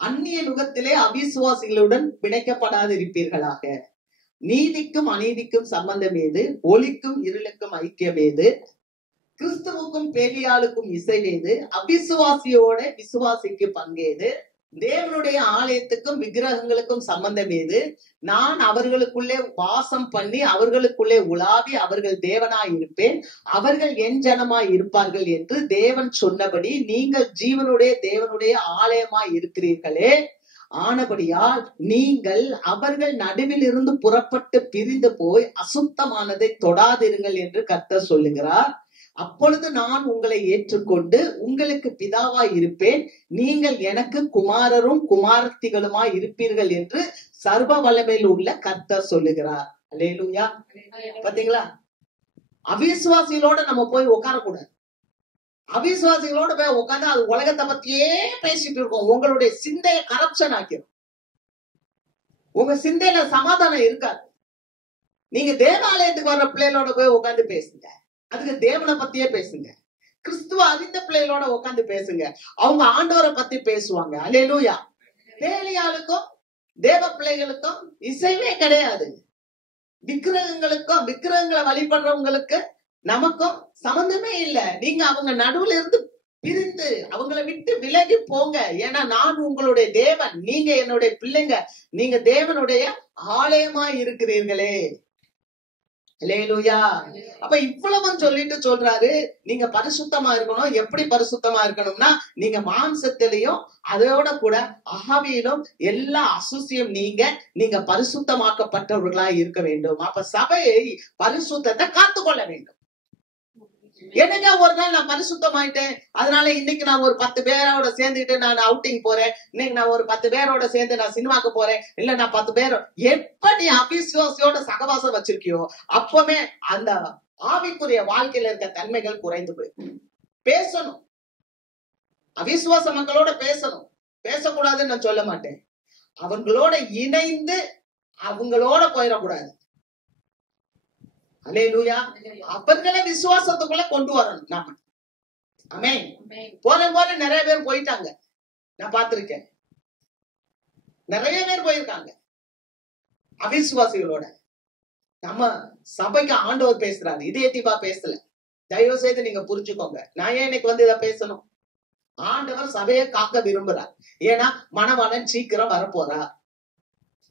அந்நிய நுகத்திலே அவிசுவாசிகளுடன் பிணைக்கப்படாதிருப்பீர்களாக, நீதிக்கும் அநீதிக்கும் சம்பந்தம் ஏது, ஒளிக்கும் இருளுக்கும் ஐக்கியம் ஏது, கிறிஸ்துவுக்கும் பேலியாளுக்கும் இசைவேது, அவிசுவாசியோட விசுவாசிக்கு பங்கேது, தேவனுடைய ஆலயத்துக்கும் விக்கிரகங்களுக்கும் சம்பந்தம் ஏது, நான் அவர்களுக்குள்ளே வாசம் பண்ணி அவர்களுக்குள்ளே உலாவி அவர்கள் தேவனாய் இருப்பேன், அவர்கள் என் ஜனமாய் இருப்பார்கள் என்று தேவன் சொன்னபடி நீங்கள் ஜீவனுடைய தேவனுடைய ஆலயமாய் இருக்கிறீர்களே. ஆனபடியால் நீங்கள் அவர்கள் நடுவில் இருந்து புறப்பட்டு பிரிந்து போய் அசுத்தமானதை தொடாதிருங்கள் என்று கர்த்தர் சொல்லுகிறார். அப்பொழுது நான் உங்களை ஏற்றுக்கொண்டு உங்களுக்கு பிதாவாய் இருப்பேன், நீங்கள் எனக்கு குமாரரும் குமாரத்திகளுமாய் இருப்பீர்கள் என்று சர்வ வல்லமையில் உள்ள கர்த்தர் சொல்லுகிறார். அல்லேலூயா. பாத்தீங்களா? அவிசுவாசிகளோட நம்ம போய் உட்காரக்கூடாது. அவிசுவாசிகளோட போய் உட்கார்ந்து அது உலகத்தை பத்தியே பேசிட்டு இருக்கோம். உங்களுடைய சிந்தைய கரப்ஷன் ஆக்கிடும். உங்க சிந்தையில சமாதானம் இருக்காது. நீங்க தேவாலயத்துக்கு வர்ற பிள்ளைகளோட போய் உட்காந்து பேசுங்க, அதுக்கு தேவனை பத்தியே பேசுங்க. கிறிஸ்துவ அறிந்த பிள்ளைகளோட உட்காந்து பேசுங்க, அவங்க ஆண்டவரை பத்தி பேசுவாங்க. அல்லேலூயா. பேலியாளுக்கும் தேவ பிள்ளைகளுக்கும் இசைவே கிடையாது. விக்கிரகங்களை வழிபடுறவங்களுக்கு நமக்கும் சம்பந்தமே இல்லை. நீங்க அவங்க நடுவுல இருந்து பிரிந்து அவங்களை விட்டு விலகி போங்க. ஏன்னா நான் உங்களுடைய தேவன், நீங்க என்னுடைய பிள்ளைங்க, நீங்க தேவனுடைய ஆலயமா இருக்கிறீர்களே. அல்லேலூயா. அப்ப இவ்வளவு சொல்லிட்டு சொல்றாரு, நீங்க பரிசுத்தமா இருக்கணும். எப்படி பரிசுத்தமா இருக்கணும்னா, நீங்க மாம்சத்திலையும் அதோட கூட ஆவியிலும் எல்லா அசுசியும் நீங்க பரிசுத்தமாக்கப்பட்டவர்களா இருக்க வேண்டும். அப்ப சபையை பரிசுத்தத்தை காத்துக்கொள்ள வேண்டும். என்னைக்கா ஒரு நாள் நான் பரிசுத்தமாயிட்டேன், அதனால இன்னைக்கு நான் ஒரு 10 பேரோட சேர்ந்துட்டு நான் அவுட்டிங் போறேன், இன்னைக்கு நான் ஒரு 10 பேரோட சேர்ந்து நான் சினிமாக்கு போறேன், இல்ல நான் 10 பேர், எப்ப நீ அவிசுவாசியோட சகவாசம் வச்சிருக்கியோ அப்பவே அந்த ஆவிக்குரிய வாழ்க்கையில இருக்க தன்மைகள் குறைந்து போயிடும். பேசணும், அவிசுவாச மக்களோட பேசணும், பேசக்கூடாதுன்னு நான் சொல்ல மாட்டேன், அவங்களோட இணைந்து அவங்களோட போயிடக்கூடாது. அல்லேலூயா. அவர்களை விசுவாசத்துக்குள்ள கொண்டு வரணும் நாம. ஆமென். போல நிறைய பேர் போயிட்டாங்க, நான் பார்த்திருக்கேன், நிறைய பேர் போயிருக்காங்க அவிசுவாசிகளோட. நம்ம சபைக்கு ஆண்டவர் பேசுறாரு, இதயத்திபா பேசல. தயவு செய்து நீங்க புரிஞ்சுக்கோங்க. நான் ஏன் இன்னைக்கு வந்து இதை பேசணும்? ஆண்டவர் சபையை காக்க விரும்புறார். ஏன்னா மணவாளன் சீக்கிரம் வரப்போறார்.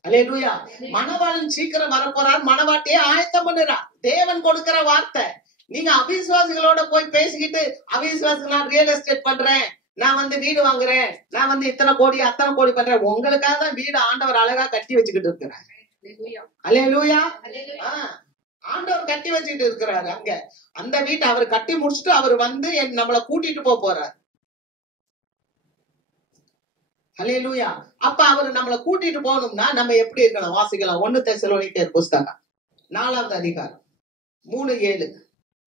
அல்லேலூயா. மணவாளன் சீக்கிரம் வரப்போறார், மணவாட்டியே ஆயத்தம் பண்ணுறார். தேவன் கொடுக்கிற வார்த்தை. நீங்க அவிசுவாசிகளோட போய் பேசிக்கிட்டு, அவிசுவாசிகள் நான் ரியல் எஸ்டேட் பண்றேன், நான் வந்து வீடு வாங்குறேன், நான் வந்து இத்தனை கோடி அத்தனை கோடி பண்றேன், உங்களுக்காக தான் வீடு ஆண்டவர் அழகா கட்டி வச்சுக்கிட்டு இருக்கிறார். அல்லேலூயா. ஆண்டவர் கட்டி வச்சுக்கிட்டு இருக்கிறாரு. அங்க அந்த வீட்டை அவர் கட்டி முடிச்சுட்டு அவர் வந்து நம்மளை கூட்டிட்டு போறார். அல்லேலூயா. அப்ப அவர் நம்மளை கூட்டிட்டு போகணும்னா நம்ம எப்படி இருக்கணும்? வாசிக்கலாம். 1 தெசலோனிக்கேயர் புஸ்தகம் 4வது அதிகாரம் 3:7.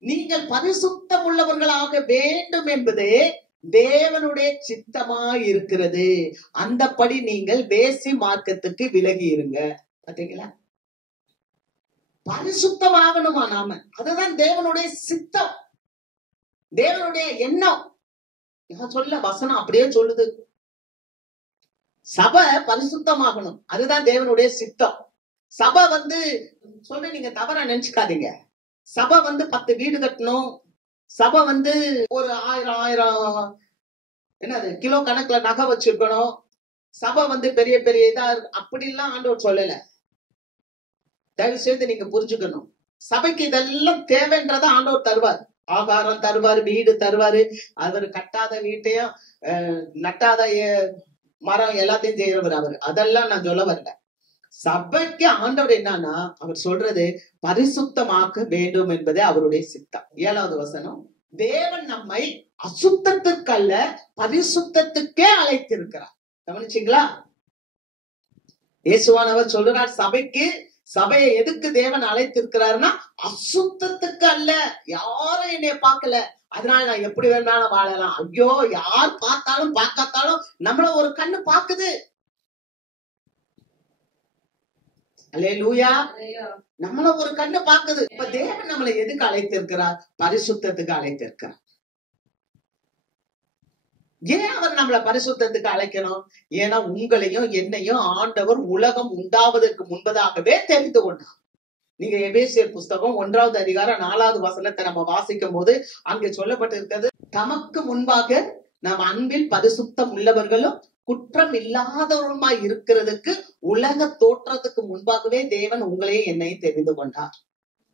நீங்கள் பரிசுத்தம் உள்ளவர்களாக வேண்டும் என்பதே தேவனுடைய சித்தமாய் இருக்கிறது, அந்தபடி நீங்கள் வேசி மார்க்கத்துக்கு விலகி இருங்க. பாத்தீங்களா? பரிசுத்தமாகணுமா நாம? அதுதான் தேவனுடைய சித்தம், தேவனுடைய எண்ணம். நான் சொல்ல வசனம் அப்படியே சொல்லுது, சபை பரிசுத்தமாகணும், அதுதான் தேவனுடைய சித்தம். சபை வந்து சொல்ற, நீங்க தவறா நினைச்சுக்காதீங்க. சபை வந்து 10 வீடு கட்டணும், சபை வந்து ஒரு 1000 என்னது கிலோ கணக்குல நகை வச்சிருக்கணும், சபை வந்து பெரிய பெரிய இதா அப்படி எல்லாம் ஆண்டவர் சொல்லல. தயவு செய்து நீங்க புரிஞ்சுக்கணும். சபைக்கு இதெல்லாம் தேவைன்றத ஆண்டவர் தருவார். ஆகாரம் தருவாரு, வீடு தருவாரு. அவர் கட்டாத வீட்டையும் நட்டாத மரம் எல்லாத்தையும் செய்யறவர் அவர். அதெல்லாம் நான் சொல்ல வரல. சபைக்கு ஆண்டவர் என்னன்னா அவர் சொல்றது பரிசுத்தமாக்க வேண்டும் என்பதே அவருடைய சித்தம். 7வது வசனம், தேவன் நம்மை அசுத்தத்துக்கல்ல பரிசுத்தத்துக்கே அழைத்திருக்கிறார். கவனிச்சீங்களா? இயேசுவானவர் சொல்றார், சபையை எதுக்கு தேவன் அழைத்திருக்கிறாருன்னா அசுத்தத்துக்கு அல்ல. யாரும் என்னைய பார்க்கல, அதனால நான் எப்படி வேணாலும் வாழலாம். ஐயோ, யார் பார்த்தாலும் பார்க்காத்தாலும் நம்மள ஒரு கண்ணு பாக்குது. அல்லேலூயா. நம்மள ஒரு கண்ணு பாக்குது. இப்ப தேவன் நம்மளை எதுக்கு அழைத்திருக்கிறார்? பரிசுத்தத்துக்கு அழைத்திருக்கிறார். ஏன் அவர் நம்மள பரிசுத்தத்துக்கு அழைக்கணும்? ஏன்னா உங்களையும் என்னையும் ஆண்டவர் உலகம் உண்டாவதற்கு முன்பதாகவே தெரிந்து கொண்டார். நீங்க எபேசியர் புஸ்தகம் 1வது அதிகாரம் 4வது வசனத்தை நம்ம வாசிக்கும் போது அங்கே சொல்லப்பட்டிருக்கிறது, தமக்கு முன்பாக நாம் அன்பில் பரிசுத்தம் உள்ளவர்களும் குற்றம் இல்லாதவருமாய் இருக்கிறதுக்கு உலக தோற்றத்துக்கு முன்பாகவே தேவன் உங்களையும் என்னையும் தெரிந்து கொண்டார்.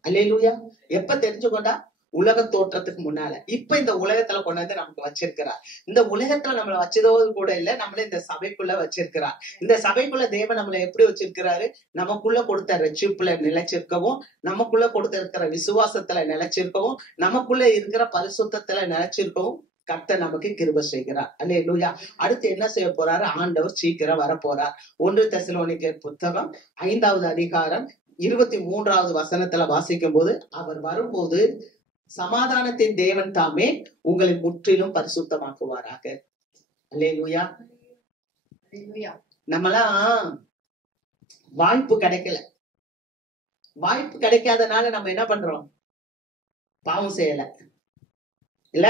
அல்லேலூயா. எப்ப தெரிஞ்சு கொண்டார்? உலக தோற்றத்துக்கு முன்னால. இப்ப இந்த உலகத்துல கொண்டு வந்து நமக்கு வச்சிருக்கிறார். இந்த உலகத்துல நம்மள வச்சதோடு கூட இல்ல, நம்மள இந்த சபைக்குள்ள வச்சிருக்கிறார். இந்த சபைக்குள்ள தேவன் நம்மளை எப்படி வச்சிருக்கிறாரு? நமக்குள்ள கொடுத்த ரட்சிப்புல நிலைச்சிருக்கவும், நமக்குள்ள கொடுத்திருக்கிற விசுவாசத்துல நிலைச்சிருக்கவும், நமக்குள்ள இருக்கிற பரிசுத்தத்துல நிலைச்சிருக்கவும் கர்த்தர் நமக்கு கிருபை செய்கிறார். அல்லேலூயா. அடுத்து என்ன செய்ய போறாரு? ஆண்டவர் சீக்கிரம் வரப்போறார். 1 தெசலோனிக்கேயர் புத்தகம் 5வது அதிகாரம் 23வது வசனத்துல வாசிக்கும் போது, அவர் வரும்போது சமாதானத்தின் தேவன் தாமே உங்களை முற்றிலும் பரிசுத்தமாக்குவாராக. அல்லேலூயா. நம்மளாம் வாய்ப்பு கிடைக்கல. வாய்ப்பு கிடைக்காதனால நம்ம என்ன பண்றோம்? பாவம் செய்யல. இல்ல,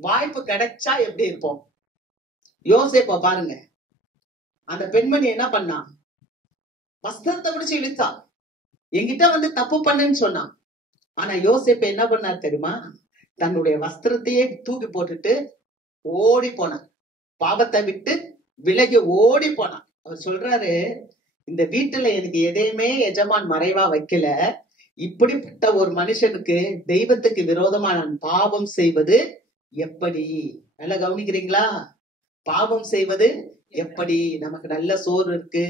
வாய்ப்பு கிடைச்சா எப்படி இருப்போம்? யோசேப்ப பாருங்க, அந்த பெண்மணி என்ன பண்ணா? வஸ்திரத்தை பிடிச்சு இழுத்தா, என்கிட்ட வந்து தப்பு பண்ணுன்னு சொன்னான். ஆனா யோசேப்பு என்ன பண்ணார் தெரியுமா? தன்னுடைய வஸ்திரத்தையே தூக்கி போட்டுட்டு ஓடி போனான். பாவத்தை விட்டு விலகி ஓடி போனான். அவர் சொல்றாரு, இந்த வீட்டுல எனக்கு எதையுமே எஜமான் மறைவா வைக்கல, இப்படிப்பட்ட ஒரு மனுஷனுக்கு தெய்வத்துக்கு விரோதமா நான் பாவம் செய்வது எப்படி? நல்லா கவனிக்கிறீங்களா? பாவம் செய்வது எப்படி? நமக்கு நல்ல சோறு இருக்கு,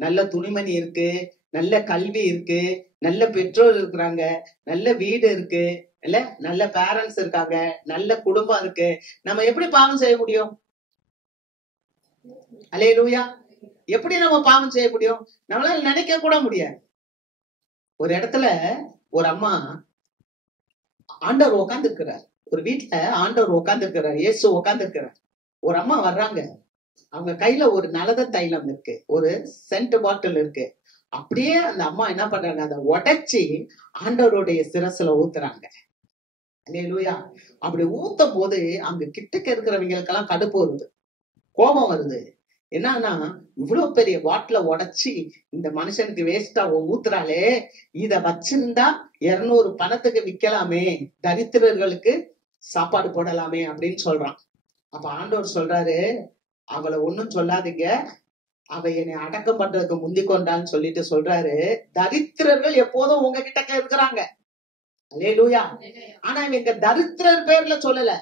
நல்ல துணிமணி இருக்கு, நல்ல கல்வி இருக்கு, நல்ல பெற்றோர் இருக்கிறாங்க, நல்ல வீடு இருக்கு, இல்ல, நல்ல பேரண்ட்ஸ் இருக்காங்க, நல்ல குடும்பம் இருக்கு, நம்ம எப்படி பாவம் செய்ய முடியும்? அல்லேலூயா. எப்படி நம்ம பாவம் செய்ய முடியும்? நம்மளால நினைக்க கூட முடியாது. ஒரு இடத்துல ஒரு அம்மா, ஆண்டவர் உட்கார்ந்து இருக்கிறார், ஒரு வீட்டுல ஆண்டவர் உட்கார்ந்து இருக்கிறார், இயேசு உட்கார்ந்து இருக்கிறார். ஒரு அம்மா வர்றாங்க, அவங்க கையில ஒரு நலத தைலம் இருக்கு, ஒரு சென்ட் பாட்டில் இருக்கு. அப்படியே அந்த அம்மா என்ன பண்றாங்க, அதை உடைச்சி ஆண்டவருடைய சிரசுல ஊத்துறாங்க. அல்லேலூயா. அப்படி ஊத்தும் போது அங்க கிட்டக்க இருக்கிறவங்களுக்கெல்லாம் கடுப்பு வருது, கோபம் வருது. என்னன்னா, இவ்வளவு பெரிய பாட்டில உடைச்சி இந்த மனுஷனுக்கு வேஸ்டா ஊத்துறாளே, இத வச்சிருந்தா 200 பணத்துக்கு விக்கலாமே, தரித்திரர்களுக்கு சாப்பாடு போடலாமே அப்படின்னு சொல்றான். அப்ப ஆண்டவர் சொல்றாரு, அவளை ஒண்ணும் சொல்லாதீங்க, அவ என்னை அடக்கம் பண்றதுக்கு முந்தி கொண்டான்னு சொல்லிட்டு சொல்றாரு. தரித்திரர்கள் எப்போதும் உங்ககிட்ட இருக்கிறாங்க. அல்லேலூயா. ஆனா இவங்க தரித்திரர் பேர்ல சொல்லல,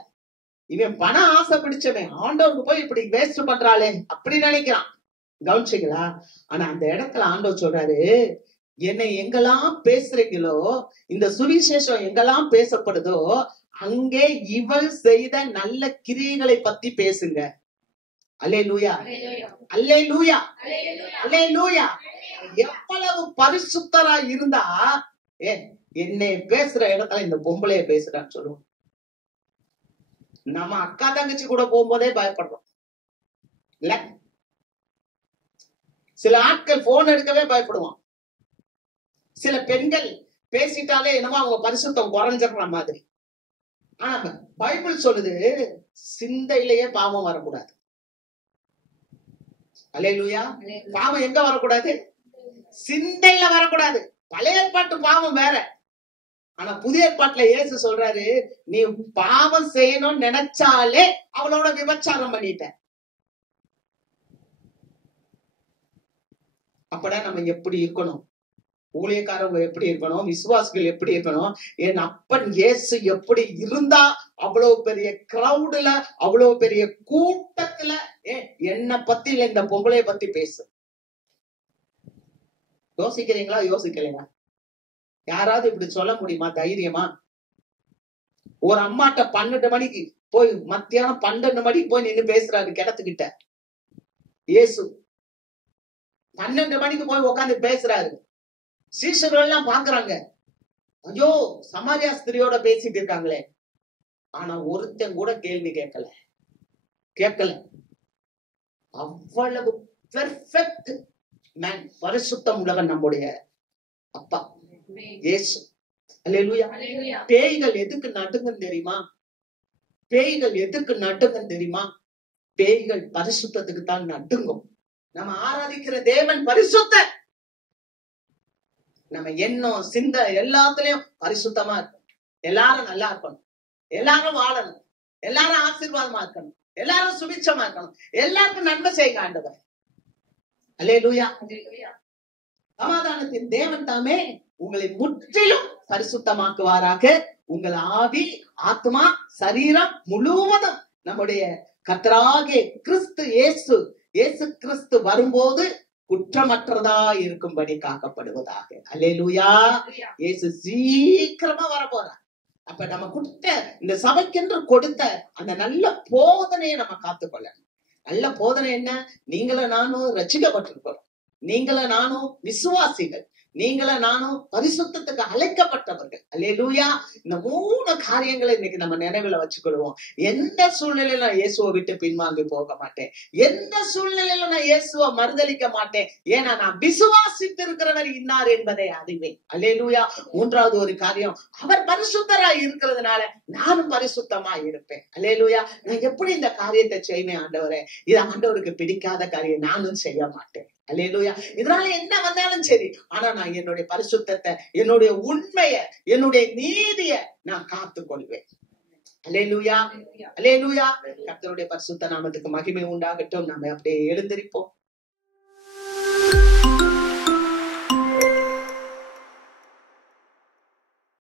இவன் பண ஆசை பிடிச்சவன், ஆண்டவருக்கு போய் இப்படி வேஸ்ட் பண்றாளே அப்படி நினைக்கிறான். கவனிச்சீங்களா? ஆனா அந்த இடத்துல ஆண்டவர் சொல்றாரு, என்னை எங்கெல்லாம் பேசுறீங்களோ, இந்த சுவிசேஷம் எங்கெல்லாம் பேசப்படுதோ, அங்கே இவள் செய்த நல்ல கிரியைகளை பத்தி பேசுங்க. அல்லேலூயா, அல்லேலூயா, அல்லேலூயா. எவ்வளவு பரிசுத்தரா இருந்தா என்னை பேசுற இடத்துல இந்த பொம்பளைய பேசுறான்னு சொல்லுவோம். நம்ம அக்கா தங்கச்சி கூட போகும்போதே பயப்படுறோம் இல்ல? சில ஆட்கள் போன் எடுக்கவே பயப்படுவான். சில பெண்கள் பேசிட்டாலே என்னமோ அவங்க பரிசுத்தம் குறைஞ்சிடுற மாதிரி. ஆனா பைபிள் சொல்லுது, சிந்தையிலேயே பாவம் வரக்கூடாது. அல்லேலூயா. பாவம் எங்க வரக்கூடாது? சிந்தையில வரக்கூடாது. பழைய ஏற்பாட்டு பாவம் வேற, ஆனா புதிய ஏற்பாட்டுல இயேசு சொல்றாரு, நீ பாவம் செய்யணும்னு நினைச்சாலே அவளோட விபச்சாரம் பண்ணிட்ட. அப்படா நம்ம எப்படி இருக்கணும்? ஊழியக்காரங்க எப்படி இருக்கணும்? விசுவாசிகள் எப்படி இருக்கணும்? என் அப்பன் இயேசு எப்படி இருந்தா அவ்வளவு பெரிய கிரௌடுல, அவ்வளவு பெரிய கூட்டத்துல என்ன பத்தி இல்ல, இந்த பொம்பளைய பத்தி பேசு. யோசிக்கிறீங்களா? யோசிக்கலையா? யாராவது இப்படி சொல்ல முடியுமா தைரியமா? ஒரு அம்மாட்ட 12 மணிக்கு போய், மத்தியானம் 12 மணிக்கு போய் நின்னு பேசுறாரு கிணத்துக்கிட்ட. இயேசு 12 மணிக்கு போய் உட்காந்து பேசுறாரு. சீஷர்கள் எல்லாம் பாக்குறாங்க, ஐயோ சமாரியா ஸ்திரியோட பேசிட்டு இருக்காங்களே. ஆனா ஒருத்தன் கூட கேள்வி கேட்கல. அவ்வளவு பெர்ஃபெக்ட் மேன், பரிசுத்தம் உள்ளவன் நம்முடைய அப்பா இயேசு. அல்லேலூயா. பேய்கள் எதுக்கு நடுங்கன்னு தெரியுமா? பேய்கள் எதுக்கு நடுங்கன்னு தெரியுமா? பேய்கள் பரிசுத்தத்துக்கு தான் நடுங்கும். நம்ம ஆராதிக்கிற தேவன் பரிசுத்த. நம்ம எண்ணம் சிந்தை எல்லாத்துலயும் பரிசுத்தமா இருக்கணும். எல்லாரும் நல்லா இருக்கணும், எல்லாரும் வாழணும், எல்லாரும் ஆசீர்வாதமா இருக்கணும், எல்லாரும் சுபிட்சமா இருக்கணும், எல்லாருக்கும் நன்மை செய்ய ஆண்டவர். அல்லேலூயா. சமாதானத்தின் தேவன் தாமே உங்களை முற்றிலும் பரிசுத்தமாக்குவாராக. உங்கள் ஆவி, ஆத்மா, சரீரம் முழுவதும் நம்முடைய கர்த்தராகிய கிறிஸ்து இயேசு கிறிஸ்து வரும்போது குற்றமற்றதா இருக்கும்படி காக்கப்படுவதாக. அல்லேலூயா. இயேசு சீக்கிரமா வர போறார். அப்ப நம்ம கொடுத்த இந்த சபைக்கென்று கொடுத்த அந்த நல்ல போதனையை நம்ம காத்துக்கொள்ளணும். நல்ல போதனை என்ன? நீங்களும் நானும் ரட்சிக்கப்பட்டிருக்கிறோம், நீங்களும் நானும் விசுவாசிகள், நீங்களும் நானும் பரிசுத்தத்துக்கு அழைக்கப்பட்டவர்கள். அல்லேலூயா. இந்த 3 காரியங்களை இன்னைக்கு நம்ம நினைவுல வச்சுக்கிடுவோம். எந்த சூழ்நிலையில நான் இயேசுவை விட்டு பின்வாங்கி போக மாட்டேன், எந்த சூழ்நிலையில நான் இயேசுவை மறுதலிக்க மாட்டேன். ஏன்னா நான் விசுவாசித்து இருக்கிறவர் இன்னார் என்பதை அறிவேன். அல்லேலூயா. 3வது ஒரு காரியம், அவர் பரிசுத்தராய் இருக்கிறதுனால நானும் பரிசுத்தமாய் இருப்பேன். அல்லேலூயா. நான் எப்படி இந்த காரியத்தை செய்வேன் ஆண்டவரே? இது ஆண்டவருக்கு பிடிக்காத காரியம் நானும் செய்ய மாட்டேன். அல்லேலூயா. இதனால என்ன வந்தாலும் சரி, ஆனா நான் என்னுடைய பரிசுத்தத்தை, என்னுடைய உண்மையை, என்னுடைய நீதியை நான் காத்துக்கொள்வேன். அல்லேலூயா, அல்லேலூயா. கர்த்தருடைய பரிசுத்த நாமத்துக்கு மகிமை உண்டாகட்டும். நாம அப்படியே எழுந்திருப்போம்.